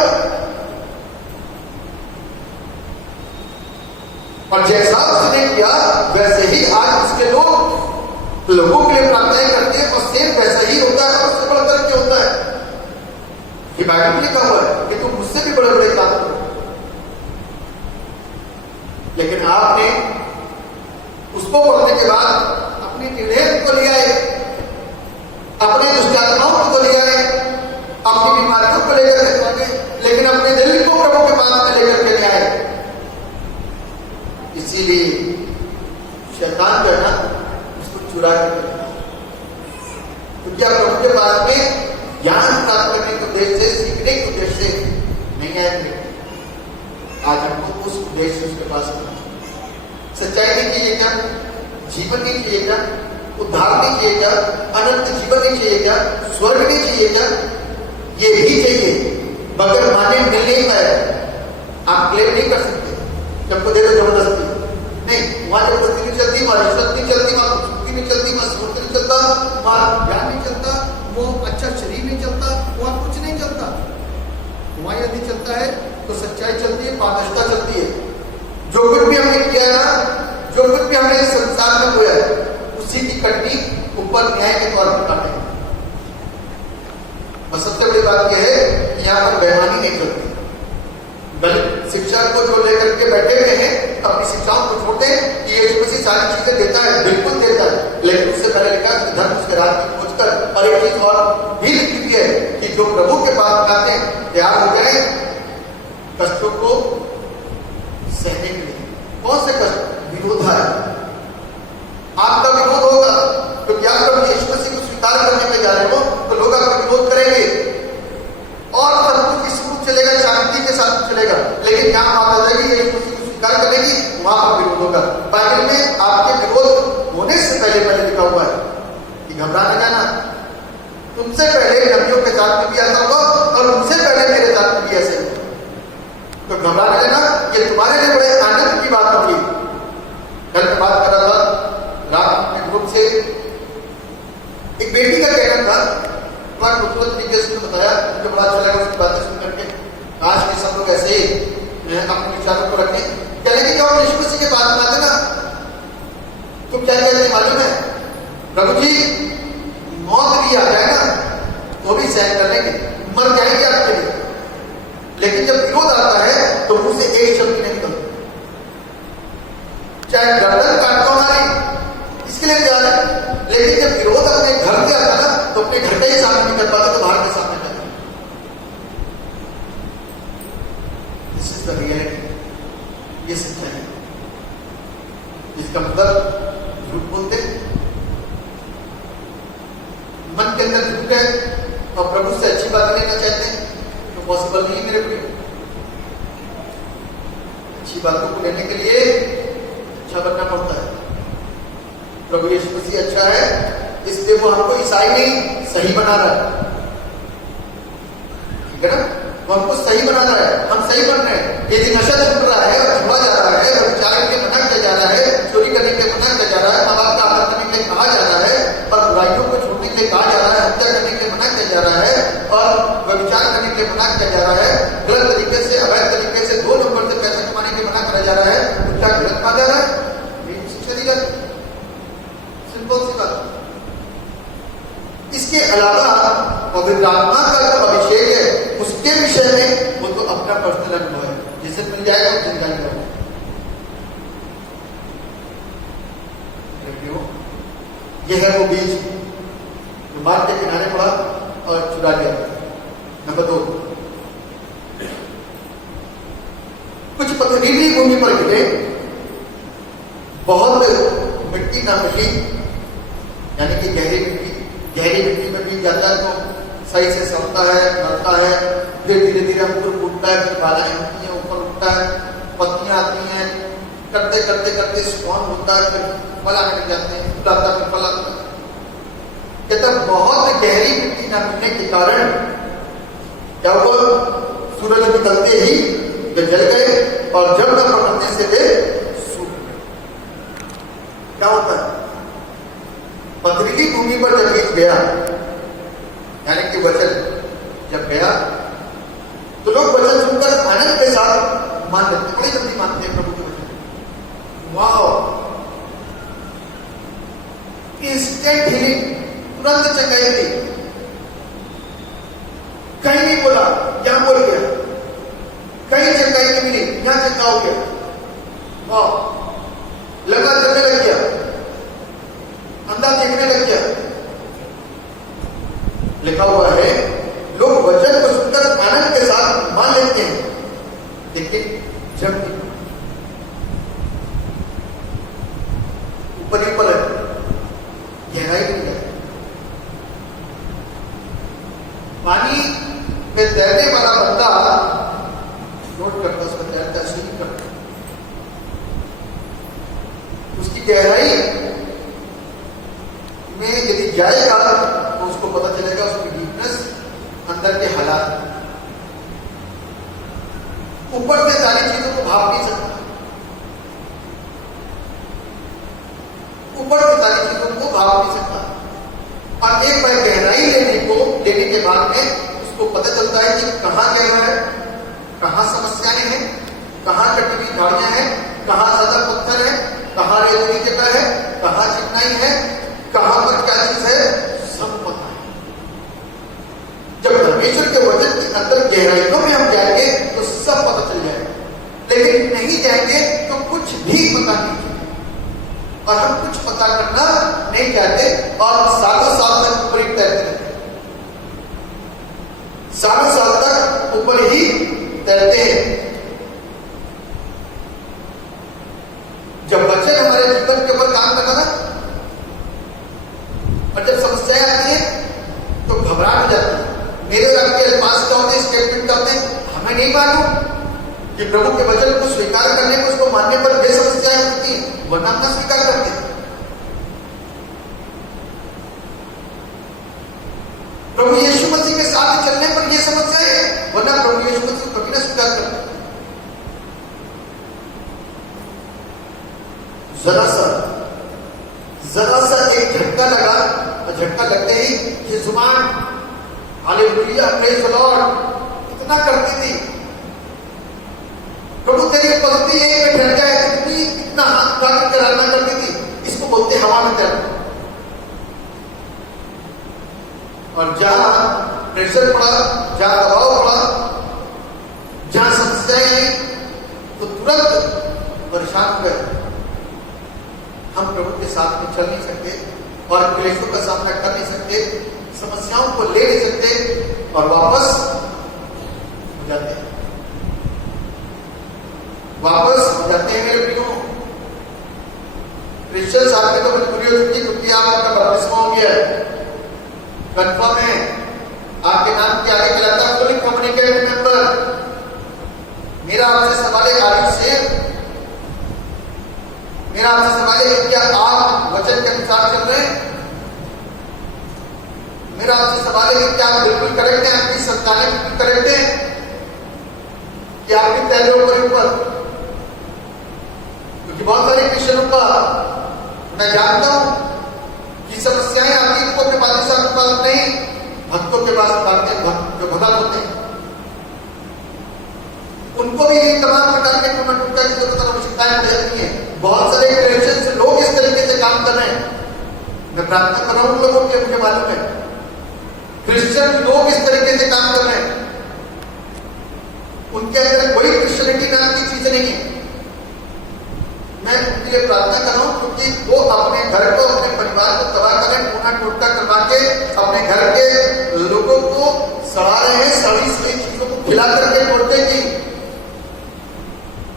और जैसा उसने किया वैसे ही आज उसके लोगों के लिए प्रार्थनाएं करते हैं, और सेम वैसा ही होता है, और उससे बढ़कर के होता है। ये बाइबल में लिखा हुआ है कि तुम मुझसे भी बड़े बड़े काम करो। लेकिन आपने उसको पढ़ने के बाद अपनी निर्णय को ले आए, अपने दुष्टात्माओं को ले आए, अपनी बीमारियों को लेकर के पहुंचे, लेकिन अपने दिल को प्रभु के पास में लेकर के ले आए। इसीलिए शैतान जो है ना उसको चुरा कर, क्योंकि आप प्रभु के पास में ज्ञान प्राप्त करने के उद्देश्य से, सीखने के उद्देश्य से नहीं आए। आज हमको उस उद्देश्य से उसके पास सच्चाई नहीं चाहिए क्या? जीवन नहीं चाहिए क्या? उद्धार नहीं चाहिए क्या? अनंत जीवन नहीं चाहिए क्या? स्वर्ग नहीं चाहिए क्या? ये भी चाहिए, मगर माने मिल नहीं पाए। आप क्लेम नहीं कर सकते जब दे दो जबरदस्ती नहीं। वहां जबरदस्ती नहीं चलती, वहां रिश्वत नहीं चलती, वहां खुशबुदी नहीं चलती, वहां सूरत नहीं चलता, वहां ज्ञान नहीं चलता, वो अच्छा शरीर नहीं चलता, वहां कुछ नहीं चलता। वहां यदि चलता है तो सच्चाई चलती है, पारदर्शिता चलती है। जो कुछ भी हमने किया है ना, जो कुछ भी हमने इस संसार में बोया है, उसी की कटनी ऊपर न्याय के तौर पर काटे। बस सबसे बड़ी बात यह है कि यहाँ पर बेईमानी नहीं चलती। गलत शिक्षा को जो लेकर के बैठे हुए हैं, अपनी शिक्षाओं को छोड़ते हैं कि यीशु मसीह सारी चीजें देता है, बिल्कुल देता है, लेकिन उससे पहले लिखा है धर्म उसके राज की खोज कर। और एक चीज और भी लिखी हुई है कि जो प्रभु के पास आते हैं तैयार हो जाए कष्टों को सहने के लिए। कौन से कष्ट? विरोध है, आपका विरोध होगा, क्योंकि आप प्रभु यीशु मसीह को स्वीकार करने में जा रहे हो तो लोग आपका विरोध करेंगे, और सब कुछ स्मूथ चलेगा, शांति के साथ चलेगा। लेकिन यहाँ बात आ जाएगी यीशु मसीह को स्वीकार करेगी, वहां पर विरोध होगा। बाइबल में आपके विरोध होने से पहले लिखा हुआ है कि घबरा न जाना, तुमसे पहले नबियों के साथ में भी ऐसा होगा, और उनसे पहले मेरे साथ में भी ऐसे होगा। तो घबरा न जाना, ये तुम्हारे लिए बड़े आनंद की बात होगी। कल मैं बात कर रहा था रात में ग्रुप से, एक बेटी का कहना था, बड़ा खूबसूरत तरीके से बताया, मुझे बड़ा अच्छा लगा उसकी बातें सुन करके। आज के सब लोग ऐसे ही अपने विचारों को रखें, कहने की जब यीशु मसीह के पास में आते ना, तुम क्या कहते हैं मालूम है? प्रभु जी मौत भी आ जाए ना तो भी सहन कर लेंगे, मर जाएंगे आपके लिए। लेकिन जब विरोध आता है तो मुझसे एक शब्द नहीं निकलता, चाहे गर्दन काट दो हमारी, इसके लिए जा रहे हैं। लेकिन जब विरोध अपने घर से आता ना तो अपने घर के ही सामने नहीं कर पाते, तो बाहर के सामने कर। दिस इज द रियलिटी, ये सच्चाई है। इसका मतलब झूठ बोलते, मन के अंदर झूठ है और प्रभु से अच्छी बात लेना चाहते हैं, तो पॉसिबल नहीं मेरे प्रिय। अच्छी बातों को लेने के लिए अच्छा बनना पड़ता है। प्रभु यीशु मसीह अच्छा है, इसलिए वो हमको ईसाई नहीं सही बना रहा है, ठीक है ना? वो हमको सही बना रहा है, हम सही बन रहे हैं। यदि नशा छूट रहा है और छुआ जा रहा है, व्यभिचार के लिए मना किया जा रहा है, चोरी करने के लिए मना किया जा रहा है, माँ बाप का आदर करने के लिए कहा जा रहा है, और बुराइयों को छोड़ने के लिए कहा जा रहा है, अलावा पवित्र आत्मा का जो अभिषेक है उसके विषय में वो तो अपना पर्सनल अनुभव है, जिसे मिल जाएगा वो चिंता नहीं होगा। यह है वो बीज जो मार्ग के किनारे पड़ा और चुरा लिया। नंबर 2, कुछ पथरीली भूमि पर गिरे, बहुत मिट्टी ना मिली, यानी कि गहरी मिट्टी में बीज जाता है तो सही से सड़ता है, मरता है, फिर धीरे धीरे अंकुर फूटता है, फिर बालाएं होती हैं, ऊपर उठता है, पत्तियां आती हैं, करते करते करते स्पॉन होता है, फिर फल आने लग जाते हैं, फूल आता है, फिर फल आता है। कहता बहुत गहरी मिट्टी न मिलने के कारण क्या हुआ, सूरज निकलते ही वे जल गए और जब न पकड़ने से वे सूख गए। क्या होता है, पथरीली भूमि पर जब बीज गया, यानी कि वचन जब गया तो लोग वचन सुनकर आनंद के साथ मान लेते, बड़ी जल्दी मानते हैं प्रभु के वचन। वाह, इंस्टेंट हीलिंग, तुरंत चंगाई दी, कहीं नहीं बोला, यहां बोल गया, कहीं चंगाई नहीं मिली, यहां चंगा हो गया। वाह, लगा चलने लग गया, अंधा देखने लग गया। लिखा हुआ है लोग वचन को सुनकर आनंद के साथ मान लेते हैं, लेकिन जब ऊपर ही पर गहराई नहीं है, पानी में तैरने वाला बंदा नोट करता, उसका तैरता शुरू करता, उसकी गहराई में यदि जाएगा तो उसको पता चलेगा उसकी वीकनेस, अंदर के हालात। ऊपर से सारी चीजों को भाप नहीं सकता, ऊपर से सारी चीजों को भाप नहीं सकता, और एक बार गहराई लेने के बाद में उसको पता चलता है कि कहां गहरा है, कहां समस्याएं हैं, कहां कटी झाड़ियां हैं, कहां ज्यादा पत्थर है, कहां रेतीली जगह है, कहां चिकनाई है, कहां पर क्या चीज है, सब पता है। जब परमेश्वर के वचन के अंदर गहराइयों में हम जाएंगे तो सब पता चल जाएगा, लेकिन नहीं जाएंगे तो कुछ भी पता नहीं चलेगा। और हम कुछ पता करना नहीं चाहते और सालों साल तक ऊपर ही तैरते रहते, सालों साल तक ऊपर ही तैरते हैं। जब वचन हमारे जीवन के ऊपर काम करना ना, और जब समस्याएं आती है तो घबराहट हो जाती है। मेरे आपके अल्फाज क्या होते हैं, स्टेटमेंट क्या होते हैं, हमें नहीं मालूम कि प्रभु के वचन को स्वीकार करने को, उसको मानने पर वे समस्याएं होती हैं, वरना हम ना स्वीकार करते। प्रभु यीशु मसीह के साथ चलने पर यह समस्या है, वरना प्रभु यीशु मसीह को कभी ना स्वीकार करते। जरा सा एक झटका लगा, और झटका लगते ही ये जुबान हालेलुया प्रेज द लॉर्ड इतना करती थी, प्रभु तेरी उपस्थिति यहीं पे ठहर जाए, इतना हाथ उठा कर आराधना करती थी। इसको बोलते हवा में तैरना। और जहां प्रेशर पड़ा, जहां दबाव पड़ा, जहां समस्याएं आई तो तुरंत परेशान हो गए। हम प्रभु के साथ में चल नहीं सकते और क्लेशों का सामना कर नहीं सकते, समस्याओं को ले नहीं सकते और वापस हो जाते हैं, मेरे प्रियो। क्रिश्चियन साथ में तो मजबूरी हो चुकी, क्योंकि आपका बपतिस्मा हो गया है, कंफर्म है, आपके नाम के आगे कहलाता है फुली कम्युनिकेट मेंबर। मेरा आपसे सवाल है, आर यू सेफ? मेरा आपसे सवाल है, क्या आप वचन के अनुसार चल रहे हैं? मेरा आपसे सवाल है, क्या आप बिल्कुल करेक्ट हैं, आपकी संतानें बिल्कुल करेक्ट हैं, क्या आपके पहले ऊपर? क्योंकि बहुत सारे क्रिश्चियनों का मैं जानता हूं कि समस्याएं आती हैं, अपने बादशाह के पास नहीं, भक्तों के पास आते हैं, भक्त जो भगत होते हैं, उनको भी तमाम प्रकार के टूटा की जरूरत आवश्यकताएं हो जाती है। बहुत सारे क्रिश्चियन लोग इस तरीके से काम कर रहे हैं। मैं प्रार्थना कर रहा हूं उन लोगों के, मुझे मालूम है क्रिश्चियन लोग इस तरीके से काम कर रहे हैं, उनके अंदर कोई क्रिश्चियनिटी नाम की चीज नहीं है। मैं उनके लिए प्रार्थना कर रहा हूं, क्योंकि वो अपने घर को, अपने परिवार को तबाह करें, टूना टोटका करवा के अपने घर के लोगों को सड़ा रहे हैं, सड़ी सड़ी चीजों को खिला करके बोलते हैं कि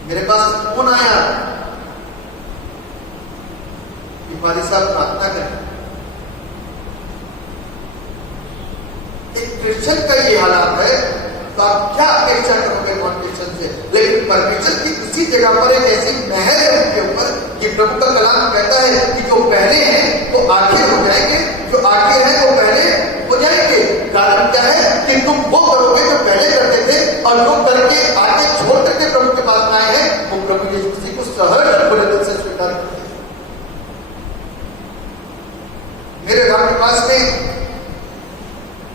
मेरे पास फोन आया कि फादी साहब प्रार्थना करें। एक क्रिश्चियन का ये हालात है तो आप क्या अपेक्षा करोगे नॉन क्रिश्चियन से? लेकिन परमेश्वर की उसी जगह पर एक ऐसी महर है उनके ऊपर कि प्रभु का कलाम कहता है कि जो पहले हैं वो आगे हो जाएंगे, जो आगे हैं वो पहले हो जाएंगे। कारण क्या है कि तुम वो करोगे जो पहले करते थे, और जो करके आगे छोड़ करके प्रभु के पास आए हैं वो प्रभु यीशु मसीह को सहर्ष खुले दिल से स्वीकार करते हैं। मेरे राम के पास में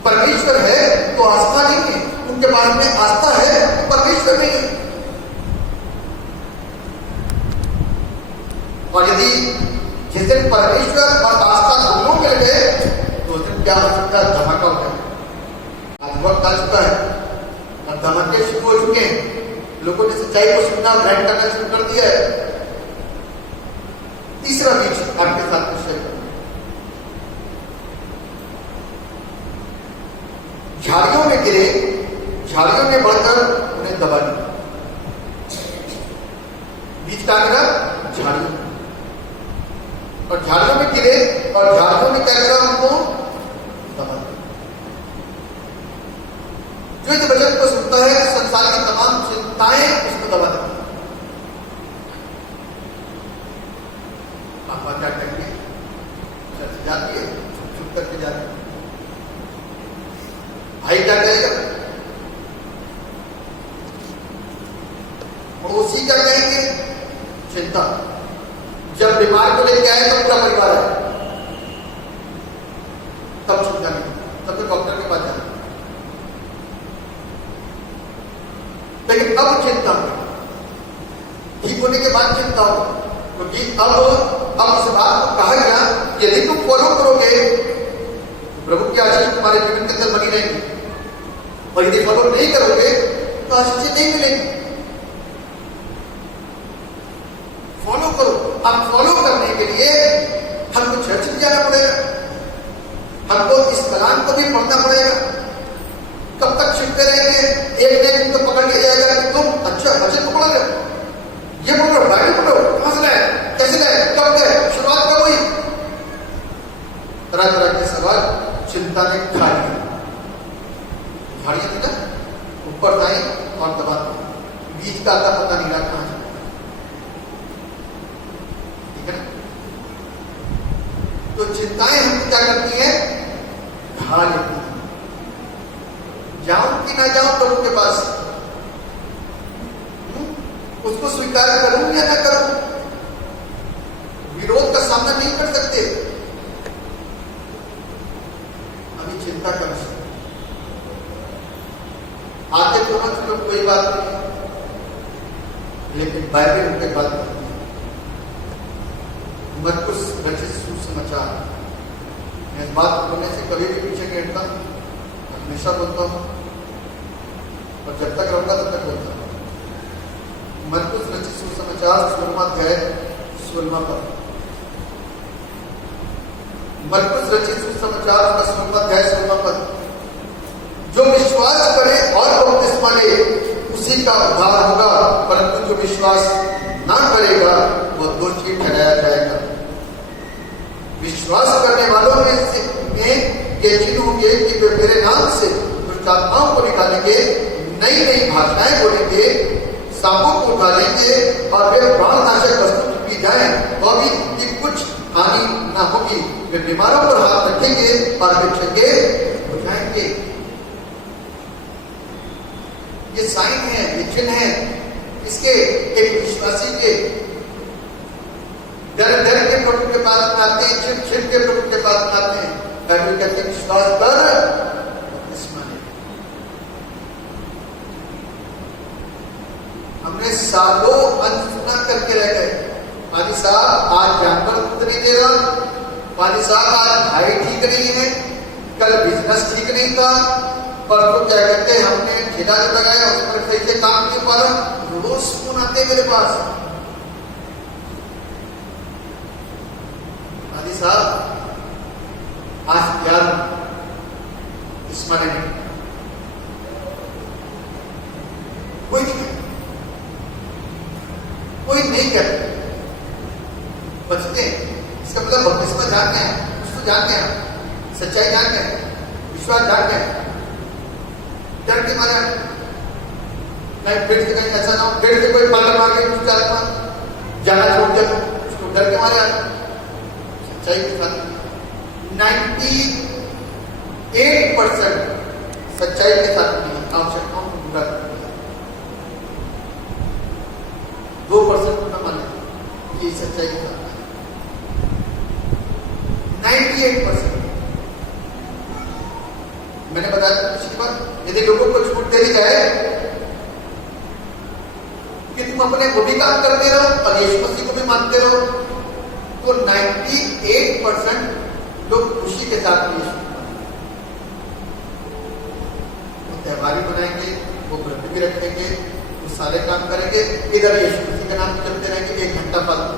परमेश्वर है तो आस्था नहीं है, उनके पास में आस्था है तो परमेश्वर नहीं है। और यदि जिस दिन परमेश्वर और आस्था दोनों मिल गए तो उस दिन क्या हो सकता है? धमाका हो जाएगा। आज वक्त आ चुका है और धमाके शुरू हो चुके हैं, लोगों ने सच्चाई को सुनना, ग्रहण करना शुरू कर दिया है। तीसरा बीज आपके साथ में शेयर करूं। झाड़ियों में गिरे, झाड़ियों में बढ़कर उन्हें दबा दिया। बीज का गिरा झाड़ियों, और झाड़ियों में गिरे और झाड़ियों में क्या करा? उनको दबा दिया। जो इस वचन को सुनता है संसार की तमाम चिंताएं उसको दबा देती हैं। पापा क्या करेंगे? चर्च जाती है, चुप करके जाती है। भाई क्या कहेगा? पड़ोसी क्या कहेंगे? चिंता। जब बीमार को लेके आए तो पूरा परिवार है, तब चिंता नहीं, तब तो डॉक्टर के पास जाए। लेकिन अब चिंता, ठीक होने के बाद चिंता हो, क्योंकि अब इस बात को कहा गया यदि तुम फॉलो करोगे तो प्रभु की आशीष तुम्हारे जीवन के अंदर बनी रहेगी, और यदि फॉलो नहीं करोगे तो आशीष नहीं मिलेगी। फॉलो करो। अब फॉलो करने के लिए हमको चर्च भी जाना पड़ेगा, हमको इस कलाम को भी पढ़ना पड़ेगा। कब तक छिपते रहेंगे? एक दिन तो पकड़ लिया जाएगा कि तुम अच्छा वचन को पढ़ रहे हो, ये पढ़ो, बाइबल पढ़ो, कहां से लाए, कैसे लाए, कब गए, शुरुआत कब हुई? तरह तरह के सवाल चिंता ने खा लिया। झाड़ियां थी ना, ऊपर आई और दबा दी। बीज का आता पता नहीं रहा कहां से, ठीक है ना? तो चिंताएं हम क्या करती हैं? खा लेती हैं। जाऊं कि ना जाऊं प्रभु के पास, उसको स्वीकार करूं या ना करूं, विरोध का सामना नहीं कर सकते। अभी चिंता कर सकते आते तो ना चलो कोई बात नहीं, लेकिन बाइबल उनके बात करती है। मरकुस रचित सुसमाचार, मैं इस बात बोलने से कभी भी पीछे नहीं हटता, हमेशा बोलता हूं और जब तक रहूंगा तब तक बोलता हूं। मरकुस रचित सुसमाचार 16वां अध्याय 16वां पद। मरकुस रचित सुसमाचार का 16वां अध्याय 16वां पद। जो विश्वास करे और बपतिस्मा ले उसी का उद्धार होगा, परंतु जो विश्वास ना करेगा वह दोषी ठहराया जाएगा। विश्वास करने वालों में ये चिन्ह होंगे कि वे मेरे नाम से दुष्ट आत्माओं को निकालेंगे, नई नई भाषाएं बोलेंगे, सांपों को उठा लेंगे, और वे प्राणनाशक वस्तु पी जाए तो भी उनकी कुछ हानि ना होगी। वे बीमारों पर हाथ रखेंगे और वे चंगे हो जाएंगे। ये साइन है, ये चिन्ह है इसके, एक विश्वासी के डर डर के प्रभु के पास में आते हैं, छिप छिप के प्रभु के पास में आते हैं। बाइबल कहते हैं विश्वास कर बपतिस्मा ले। हमने सालों अनसुना करके रह गए। पानी साहब आज जानवर दूध नहीं दे रहा, पानी साहब आज भाई ठीक नहीं है, कल बिजनेस ठीक नहीं था, पर तो क्या कहते हैं हमने ठेला जो लगाया उस पर सही से काम नहीं पा रहा, रोज फोन आते मेरे पास, हाजी साहब आज यार स्मरण कोई नहीं कहते, बचते इसका मतलब बपतिस्मा जानते हैं, उसको जानते हैं, सच्चाई जानते हैं, विश्वास जानते हैं, डर के मारे नहीं फिर से कहीं ऐसा ना हो, फिर से कोई पागल मार के जाना छोड़ दे, उसको डर के मारे सच्चाई के साथ 98% सच्चाई के साथ आवश्यकताओं को पूरा करती है, 2% न माने ये सच्चाई के साथ 98%। मैंने बताया पिछली बार, यदि लोगों को छूट दे दी जाए कि तुम अपने वो भी काम करते रहो और यीशु मसीह को भी मानते रहो, तो 98% लोग खुशी के साथ यीशु त्योहार भी मनाएंगे, वो व्रत भी रखेंगे, वो सारे काम करेंगे, इधर यीशु मसीह का नाम चलते रहेंगे 1 घंटा फालतू।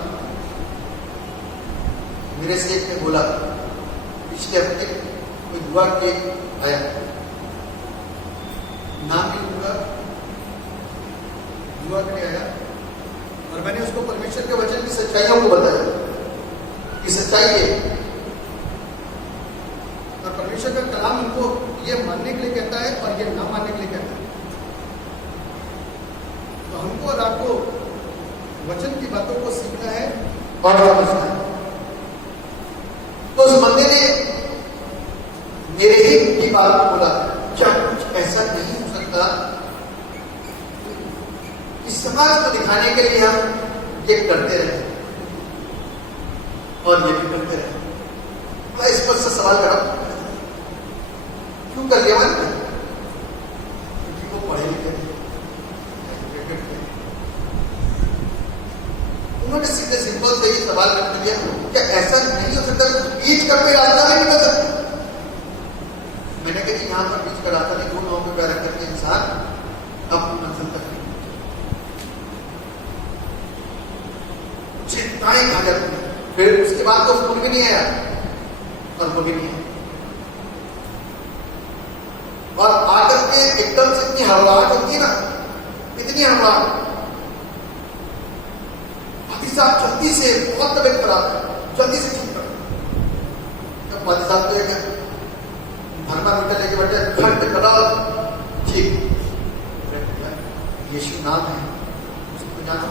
मेरे से एक ने बोला पिछले हफ्ते कोई युवा के आया, नाम नहीं लूंगा, युवा के आया और मैंने उसको परमेश्वर के वचन की सच्चाइयों को बताया कि सच्चाई है, और परमेश्वर का कलाम उनको ये मानने के लिए कहता है और ये ना मानने के लिए कहता है। तो हमको और आपको वचन की बातों को सीखना है और समझना है। तो उस बंदे ने मेरे ही की बात को बोला, क्या कुछ ऐसा नहीं हो सकता कि समाज को दिखाने के लिए हम ये करते रहे और ये भी करते रहे? मैं इस पर से सवाल करा, क्यों कर लिया मैंने? क्योंकि वो पढ़े लिखे थे, उन्होंने सीधे सिंपल से ही सवाल कर दिया, क्या ऐसा नहीं हो सकता कुछ बीच का कोई रास्ता नहीं निकल सकता? मैंने कहा कि यहां पर बीच का रास्ता नहीं, 2 नाव में पैर करके इंसान अपनी मंजिल तक चिंताएं खा जाती है। फिर उसके बाद तो फोन भी नहीं आया और वो भी नहीं आया, और आकर के एकदम से इतनी हड़बड़ाहट होती है ना, इतनी हड़बड़ाहट, पादी साहब जल्दी से, बहुत तबियत खराब है, जल्दी से ठीक करो। पादी साहब तो एक थर्मामीटर लेके बैठे, घंटे करा ठीक, यीशु नाम है, उसको जाना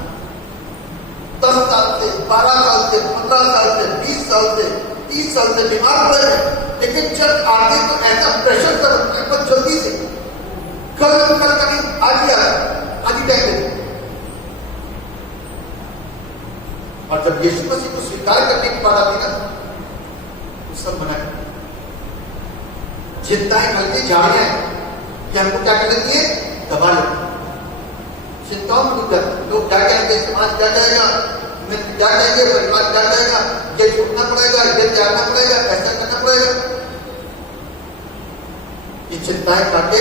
10 साल से, 12 साल से, 15 साल से, 20 साल से, 30 साल से बीमार पड़े हैं, लेकिन जब आगे तो ऐसा प्रेशर कर रखता है, पर जल्दी से कल कहीं आज ही टाइम दे। और जब यीशु मसीह को स्वीकार करने की बात आती ना, तो सब बनाए चिंताएं खलती झाड़ियां कि हमको क्या कर लेती है, दबा लेती है, चिंताओं में डूब जाते। लोग क्या कहेंगे, समाज क्या कहेगा, मित्र क्या कहेंगे, परिवार क्या कहेगा, ये छूटना पड़ेगा, ये त्यागना पड़ेगा, ऐसा करना पड़ेगा। ये चिंताएं काटे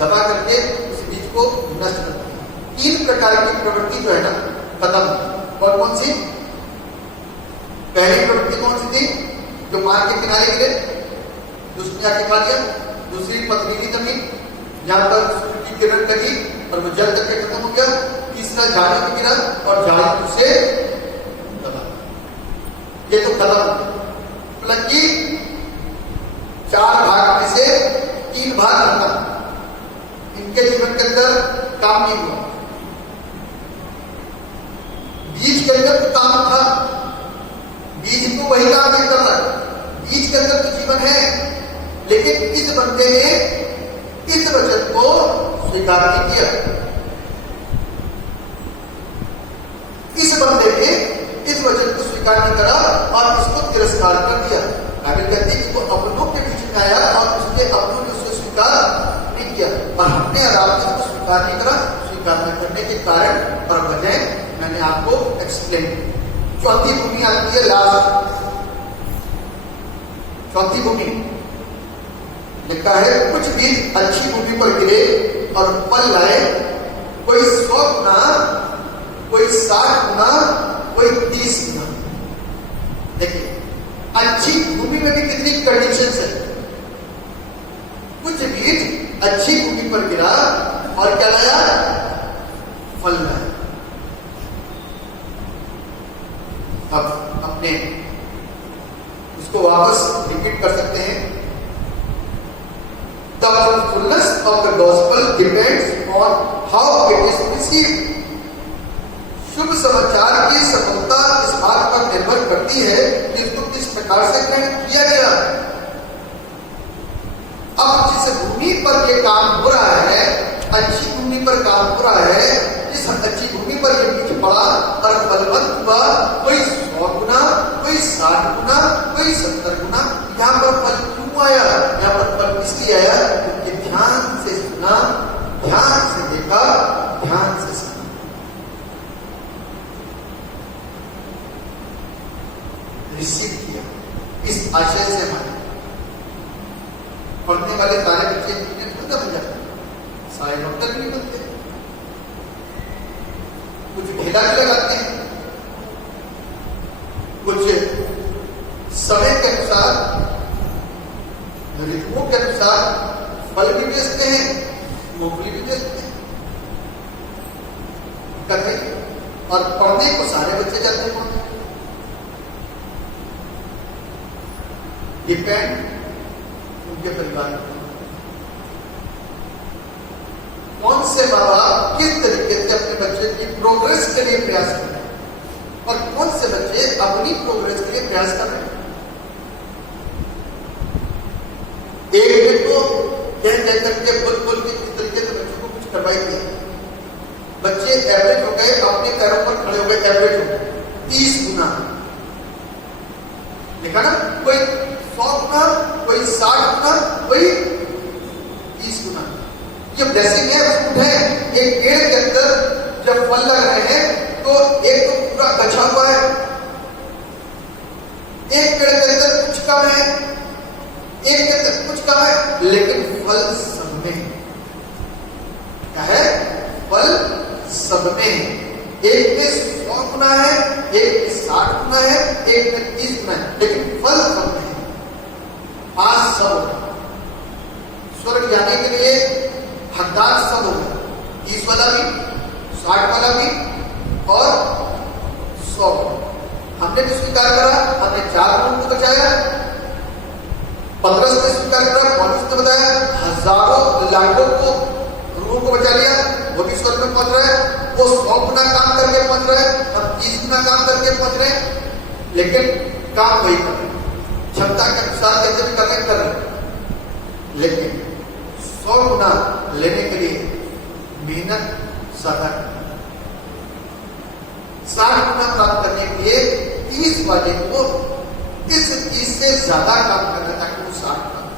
दबा करके उस बीज को नष्ट करती है। 3 प्रकार की प्रवृत्ति जो है ना खत्म होती। और कौन सी? पहली प्रवृत्ति कौन सी थी? जो मार्ग के किनारे गिरे, दुष्ट आके खा लिया। दूसरी पथरीली जमीन, जहां पर सूर्य की किरण लगी और वो जल तक खत्म हो गया। तीसरा झाड़ी में गिरा और झाड़ी उसे दबा। ये तो खत्म हो गया, मतलब कि 4 भाग में से 3 भाग खत्म, इनके जीवन के अंदर काम नहीं हुआ। बीज के अंदर तो काम था, बीज तो वही काम नहीं कर रहा है, बीज के अंदर तो जीवन है, लेकिन इस बंदे ने इस वचन को स्वीकार नहीं किया। इस बंदे ने इस वचन को स्वीकार नहीं करा और इसको तिरस्कार कर दिया। बाइबल कहती है कि वो अपनों के बीच में आया और उसके अपनों ने उसको स्वीकार नहीं किया, और हमने और आपने इसको स्वीकार नहीं करा। स्वीकार न करने के कारण और वजह मैंने आपको एक्सप्लेन की। चौथी भूमि आती है लास्ट, चौथी भूमि लिखा है कुछ बीज अच्छी भूमि पर गिरे और फल लाए, कोई 100 गुना, कोई 60 गुना, कोई 30 गुना। देखिए अच्छी भूमि में भी कितनी कंडीशंस है। कुछ बीज अच्छी भूमि पर गिरा और क्या लाया? फल लाया। अब अपने उसको वापस रिपीट कर सकते हैं। The fullness of the gospel depends on how it is received. शुभ समाचार की सफलता इस बात पर निर्भर करती है कि उसको किस प्रकार से ग्रहण किया गया। अब जिस भूमि पर ये काम हो रहा है, अच्छी भूमि पर काम हो रहा है, जिस अच्छी भूमि पर ये बीज पड़ा और फलवंत हुआ, कोई 100 गुना, कोई 60 गुना, कोई 70 गुना। यहाँ पर फल क्यों आया? यहाँ पर फल इसलिए आया क्योंकि ध्यान से सुना, ध्यान से देखा, ध्यान से सुना, रिसीव किया। इस आशय से हमारे पढ़ने वाले सारे बच्चे इंजीनियर बन जाते हैं, सारे डॉक्टर भी नहीं बनते, कुछ ढेला भी लगाते हैं, कुछ समय के अनुसार, ऋतुओं के अनुसार फल भी बेचते हैं, मूंगफली भी बेचते हैं, करते हैं। और पढ़ने को सारे बच्चे जाते हैं। डिपेंड उनके परिवार पर, कौन से माँ बाप किस तरीके से अपने बच्चे की प्रोग्रेस के लिए प्रयास कर रहे हैं और कौन से बच्चे अपनी प्रोग्रेस के लिए प्रयास कर रहे हैं। एक दिन तो कह करके बोल के किस तरीके से बच्चों को कुछ करवाई दिया, बच्चे एवरेज हो गए, अपने पैरों पर खड़े हो गए, एवरेज हो गए 30 गुना। देखा ना, कोई 100 गुना, कोई 60 गुना, कोई 30 गुना। जब जैसे मैं है एक पेड़ के अंदर जब फल लग रहे हैं तो एक तो पूरा गछा हुआ है, एक पेड़ के अंदर कुछ कम है, एक के अंदर कुछ कम है, लेकिन फल सब में है। क्या है? फल सब में है। एक में 100 गुना है, एक में 60 गुना है, एक में 30 गुना है, लेकिन फल सब में है। आज सब स्वर्ग जाने के लिए हकदार सब हो गए, 30 वाला भी, 60 वाला भी और 100। हमने भी स्वीकार करा, हमने 4 लोगों को बचाया, 15 ने स्वीकार करा, 19 ने बताया, हजारों लाखों को रूहों को बचा लिया, वो भी स्वर्ग में पहुंच रहा है। वो 100 गुना काम करके पहुंच रहा है, हम 30 गुना काम करके पहुंच रहे हैं, लेकिन काम वही कर रहे हैं, क्षमता के अनुसार कैसे भी कर रहे हैं, लेकिन 100 गुना लेने के लिए मेहनत ज्यादा, 60 गुना प्राप्त करने के लिए 30 वाले को इस 30 से ज्यादा काम करना ताकि वो 60 प्राप्त।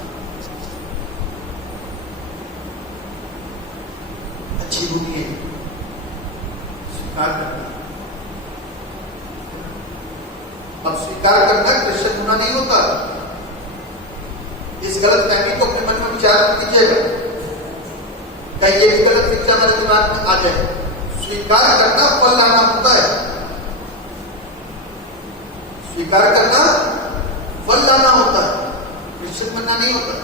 अच्छी भूमि है, स्वीकार करना। अब स्वीकार करना क्रिश्चियन होना नहीं होता। इस गलत फहमी को अपने मन में विचार मत कीजिएगा, कहीं ये भी गलत शिक्षा हमारे दिमाग में आ जाए। स्वीकार करना फल लाना होता है, स्वीकार करना फल लाना होता है, क्रिश्चियन बनना नहीं होता।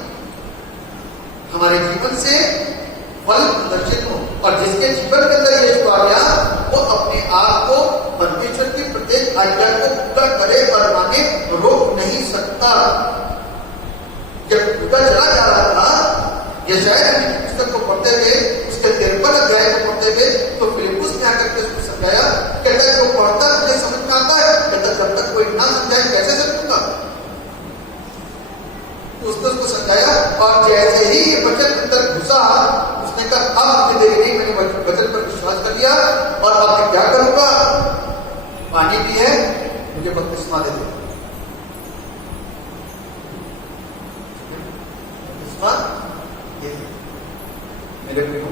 हमारे जीवन से फल प्रदर्शित हो, और जिसके जीवन के अंदर ये आ गया वो अपने आप को परमेश्वर की प्रत्येक आज्ञा को पूरा करे और माने, रोक नहीं सकता। जब पूरा चला जा रहा था, ये शायद पुस्तक को पढ़ते हुए, उसके 53 अध्याय को पढ़ते हुए, तो फिलिप्पुस ने आकर के उसको समझाया, कहता है जो पढ़ता है मुझे समझ में आता है, कहता जब तक कोई ना समझाए कैसे समझूंगा। तो उसने उसको समझाया, और जैसे ही ये वचन अंदर घुसा, उसने कहा अब मुझे देरी नहीं, मैंने वचन पर विश्वास कर लिया, और अब मैं क्या करूंगा? पानी भी है, मुझे बपतिस्मा दे दो। मेरे प्रियो,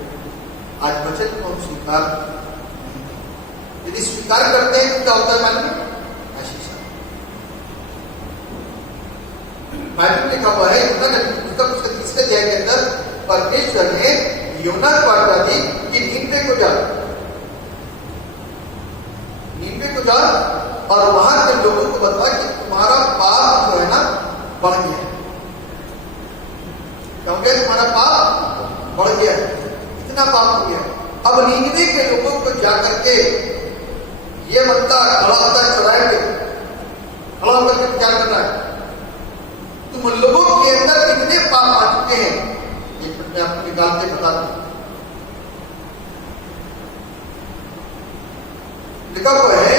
आज वचन को हम स्वीकार, यदि स्वीकार करते हैं तो क्या होता है मालूम? आशीष। बाइबल में लिखा हुआ है, उसका अध्याय के अंदर परमेश्वर ने योना को आज्ञा दी कि नीनवे को जा, नीनवे को जा और वहां के लोगों को बता कि तुम्हारा पाप जो है ना बढ़ गया है, क्योंकि तुम्हारा पाप बढ़ गया है, इतना पाप हो गया। अब नीनवे के लोगों को जाकर के ये बंदा खड़ा होता है चौराहे पे, खड़ा होकर के क्या कर रहा है, तुम लोगों के अंदर कितने पाप आ चुके हैं, एक मिनट में आपको निकाल के बता दूं। लिखा हुआ है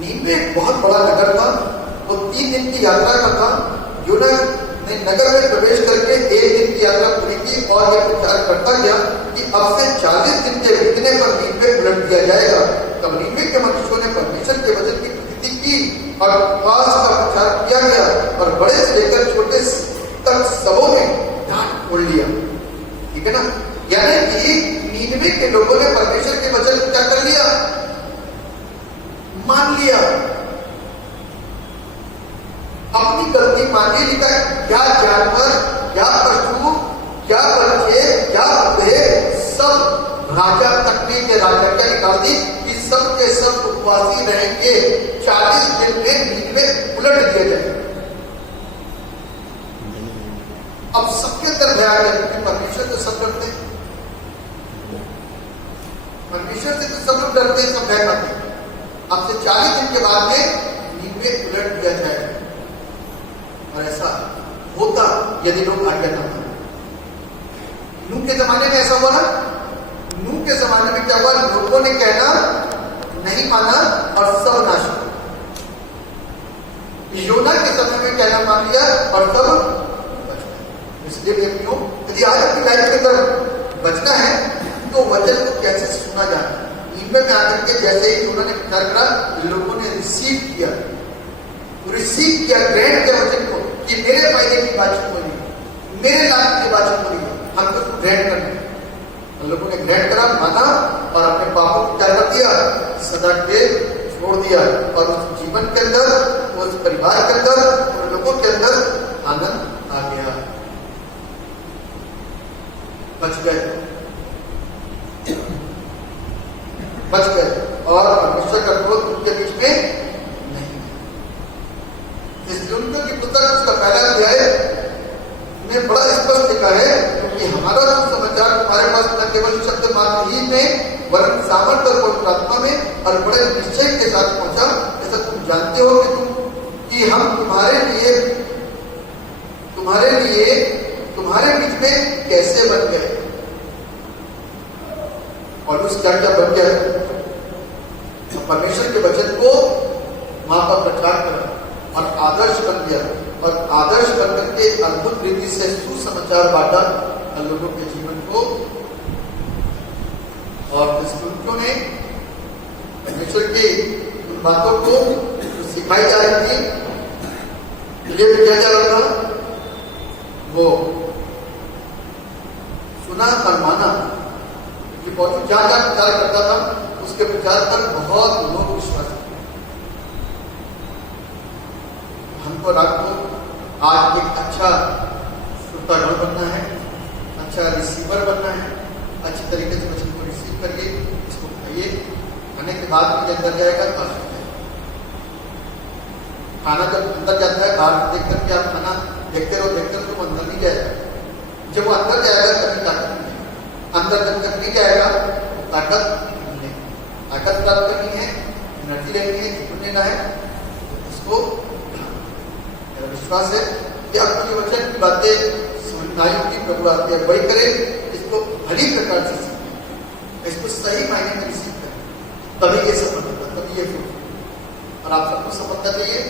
नीनवे बहुत बड़ा नगर था, वो 3 दिन की यात्रा का था। योना ने नगर में प्रवेश करके 1 दिन की यात्रा पूरी की और यह प्रचार करता गया कि अब से 40 दिन के बीतने पर नीनवे उलट दिया जाएगा। तब नीनवे के मनुष्यों ने परमेश्वर के वचन की प्रतीति की और उपवास का प्रचार किया गया और बड़े से लेकर छोटे तक सबों ने डांट खोल लिया। ठीक है ना, यानी कि नीनवे के लोगों ने परमेश्वर के वचन को क्या कर लिया, मान लिया, अपनी गलती मान ली। लिखा क्या जानवर, क्या पशु, क्या बच्चे, क्या बूढ़े, सब राजा तकने के राजा क्या निकाल दी कि सब के सब उपवासी रहेंगे, 40 दिन में नीनवे उलट दिए जाए। अब सबके अंदर भय आ गया, क्योंकि परमेश्वर तो सब डरते हैं, परमेश्वर से तो सब लोग डरते हैं, सब भय करते हैं। अब से 40 दिन के बाद में नीनवे उलट दिया जाएगा। और ऐसा होता यदि लोग आज्ञा न माने। नूह के जमाने में ऐसा हुआ ना, नूह के जमाने में क्या हुआ, लोगों ने कहना नहीं माना और सब नाश हुआ। योना के समय में कहना मान लिया और सब बच गए। इसलिए व्यक्तियों, यदि आज अपनी लाइफ के अंदर बचना है तो वचन को कैसे सुना जाए। नीनवे में आकर के जैसे ही उन्होंने प्रचार करा, लोगों ने रिसीव किया, ग्रहण किया वचन को कि मेरे फायदे की बातचीत हो रही है, मेरे लाभ की बातचीत हो रही है, हमको उसको ग्रहण करना है। लोगों ने ग्रहण करा, माना और अपने पापों को क्या कर दिया, सदा के छोड़ दिया। और उस जीवन के अंदर, उस परिवार के अंदर, उन लोगों के अंदर आनंद आ गया, बच गए और परमेश्वर का क्रोध उनके बीच में नहीं। इसलिए उनकी पुस्तक उसका पहला अध्याय में बड़ा स्पष्ट लिखा है, क्योंकि हमारा जो समाचार तुम्हारे पास न केवल शब्द मात्र ही में वरन सामर्थ्य और पवित्र आत्मा में और बड़े निश्चय के साथ पहुंचा। ऐसा तुम जानते हो कि हम तुम्हारे लिए तुम्हारे बीच में कैसे बन गए। और उस क्या क्या बन गया, परमेश्वर के वचन को वहां पर प्रचार करा और आदर्श बन गया, और आदर्श बन करके अद्भुत रीति से सुसमाचार बांटा लोगों के जीवन को। और क्रिश्चियनों ने परमेश्वर की उन बातों को जो सिखाई जा रही थी, ये भी क्या जा रहा था, वो सुना और माना। कि बहुत जहां जहां प्रचार करता था, उसके प्रचार पर बहुत लोग विश्वास करते। हमको रात को आज एक अच्छा श्रोतागण बनना है, अच्छा रिसीवर बनना है, अच्छी तरीके से वचन को रिसीव करिए, इसको खाइए, खाने के बाद भी अंदर जाएगा तो आ सकते हैं। खाना जब अंदर जाता है, बाहर देख करके आप खाना देखते रहो तो अंदर नहीं जाएगा। जब वो अंदर जाएगा तभी ताकत मिलेगी, अंदर जब तक नहीं जाएगा तो ताकत मिलेगी। ताकत प्राप्त करनी है, एनर्जी लेनी है, जीवन लेना है, इसको मेरा विश्वास है कि आपकी वचन की बातें समझनाइयों की प्रभु आपकी अगुवाई करे, इसको भली प्रकार से सीखें, इसको सही मायने में रिसीव करें, तभी ये सफल होगा, तभी ये फूट। और आप सबको सफलता चाहिए,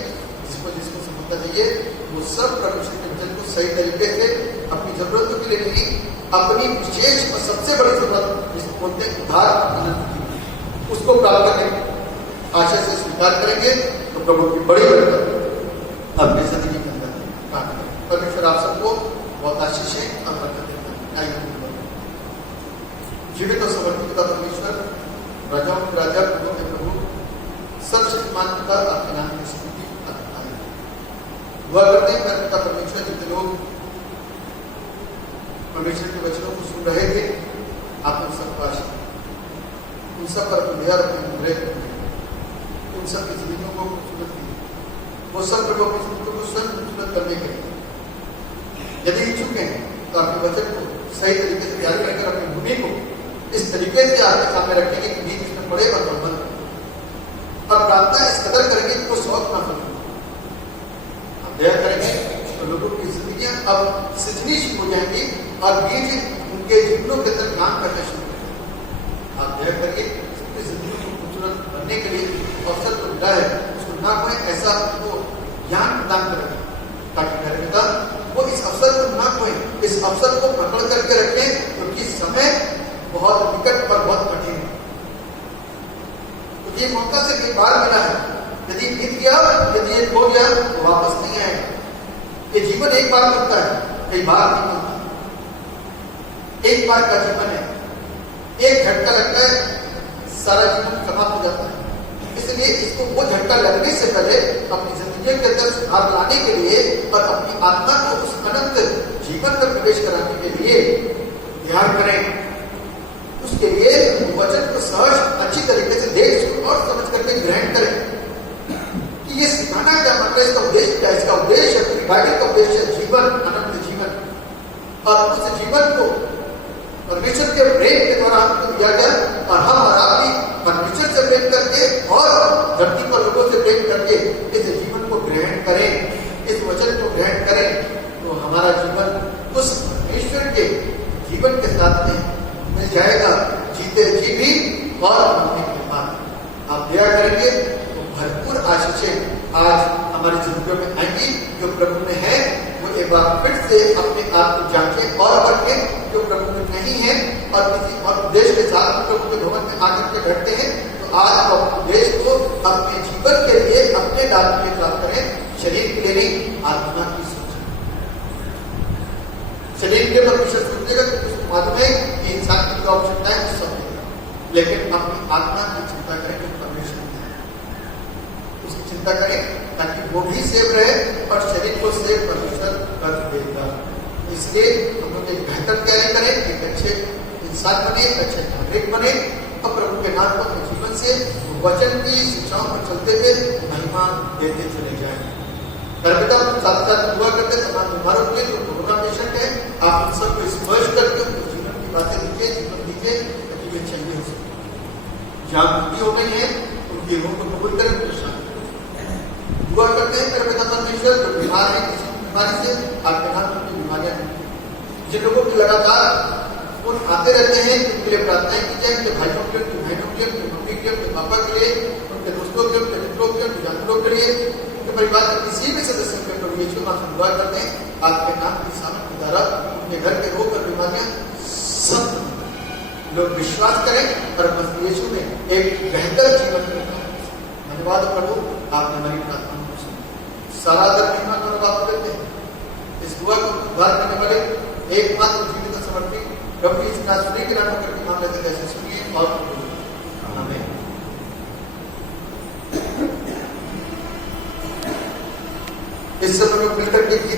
जिसको सफलता चाहिए वो सब परमेश्वर के वचन को सही तरीके से अपनी जरूरतों के लिए नहीं, अपनी विशेष और सबसे बड़ी जरूरत जिसको बोलते हैं उद्धार आनंद की, उसको प्राप्त करने आशा से स्वीकार करेंगे तो प्रभु की बड़ी बरकत अपनी जिंदगी के अंदर प्राप्त करेंगे। परमेश्वर आप सबको बहुत आशीष है और बरकत देता है। जीवित और समर्पित पिता परमेश्वर, राजाओं के राजा, प्रभुओं के प्रभु, सर्वशक्तिमान पिता, आपके नाम की स्तुति दुआ करते हैं। पिता परमेश्वर, जितने लोग परमेश्वर के वचनों को सुन रहे थे, आप उन सबको आशीष, उन सब पर अपने उन सब की जिंदगियों को खूबसूरत की, वो सब प्रभु अपनी जिंदगियों को स्वयं खूबसूरत करने के लिए यदि इच्छुक हैं तो आपके वचन को सही तरीके से तैयार करके अपनी भूमि को इस तरीके से आपके सामने रखेंगे कि बीच में पड़े और बंद और प्रार्थना इस कदर करेंगे कि वो शौक ना बने। हम दया करेंगे तो लोगों की जिंदगियां अब सिंचनी शुरू हो जाएंगी और बीज उनके जीवनों के अंदर काम करना शुरू करेंगे। आप दया करिए उसकी जिंदगी को खूबसूरत बनने के लिए अवसर तो मिला है, उसको ना कोई ऐसा उनको ज्ञान प्रदान करेगा ताकि मेरे पिता वो इस अवसर को ना खोए, इस अवसर को पकड़ करके रखें, क्योंकि समय बहुत निकट और बहुत कठिन है। तो ये मौका से कई बार मिला है, यदि बीत गया, यदि ये खो गया तो वापस नहीं आएगा। ये जीवन एक बार मिलता है, कई बार नहीं मिलता। एक बार का जीवन है, एक झटका लगता है, सारा जीवन समाप्त हो जाता है। इसलिए इसको वो झटका लगने से पहले अपनी जिंदगी के अंदर सुधार लाने के लिए और अपनी आत्मा को उस अनंत जीवन में प्रवेश कराने के लिए ध्यान करें। उसके लिए वचन को सहज अच्छी तरीके से देख और समझ करके ग्रहण करें कि ये सिखाना क्या मतलब, इसका उद्देश्य क्या है। इसका उद्देश्य, बाइबल का उद्देश्य जीवन, अनंत जीवन, और उस जीवन को परमेश्वर के प्रेम के द्वारा हमको दिया गया और हम और आप भी परमेश्वर से प्रेम करके और धरती पर लोगों से प्रेम करके इस जीवन को ग्रहण करें, इस वचन को ग्रहण करें, तो हमारा जीवन उस परमेश्वर के जीवन के साथ में मिल जाएगा, जीते जी भी और मरने के बाद। आप दया करेंगे तो भरपूर आशीषें आज हमारी जिंदगियों में आएंगी। जो प्रभु में है वो एक बार फिर से अपने आप को जांचें और रखें। जो प्रभु में नहीं है और किसी और उद्देश्य के साथ प्रभु के भवन में आकर के बैठते हैं, तो आज आप उद्देश्य को अपने जीवन के लिए अपने दान के लिए प्राप्त करें। शरीर के लिए नहीं, आत्मा की सोचें। शरीर के परमेश्वर सोचेगा तो उसको मालूम है कि इंसान की जो आवश्यकता है सब देगा, लेकिन अपनी आत्मा की चिंता करें जो परमेश्वर उसकी चिंता करें ताकि वो भी सेव रहे और शरीर को सेव परमेश्वर कर देगा। इसलिए हम लोग एक बेहतर तैयारी करें, एक अच्छे इंसान बने, अच्छे नागरिक बने और प्रभु के नाम को अपने जीवन से वचन की शिक्षाओं पर चलते हुए महिमा देते चले जाएं। पिता साथ साथ दुआ करते तमाम बीमारों के जो कोरोना पेशेंट है, आप उन सबको स्पर्श करके उनके जीवन की बातें दीजिए, जीवन दीजिए ताकि वे चंगे हो सके। जहाँ बुद्धि हो गई है उनकी रूह को कबूल करें, दुआ करते हैं मेरे पिता परमेश्वर, जो बीमार है किसी बीमारी से आपके नाम की बीमारियां, जिन लोगों की लगातार फोन आते रहते हैं उनके लिए प्रार्थनाएं की जाए, उनके भाइयों के लिए, उनकी बहनों के लिए, उनकी मम्मी के लिए, उनके पापा के लिए, उनके दोस्तों के लिए, उनके मित्रों के लिए, उनके जानवरों के लिए, उनके परिवार के किसी भी सदस्य के प्रभु यीशु नाम से दुआ करते हैं। आपके नाम की सामर्थ के द्वारा उनके घर के रोग और बीमारियां सब लोग विश्वास करें और मसीह यीशु में एक बेहतर जीवन धन्यवाद प्रभु, आपने हमारी प्रार्थना को सुना। सारा महिमा और बात करते हैं। इस दुआ को उद्धार करने वाले एकमात्र जीवित समर्पित प्रभु यीशु नासरी के नाम करके मांग लेते हैं, ऐसे सुनिए और आमीन। इस समय लोग मिलकर के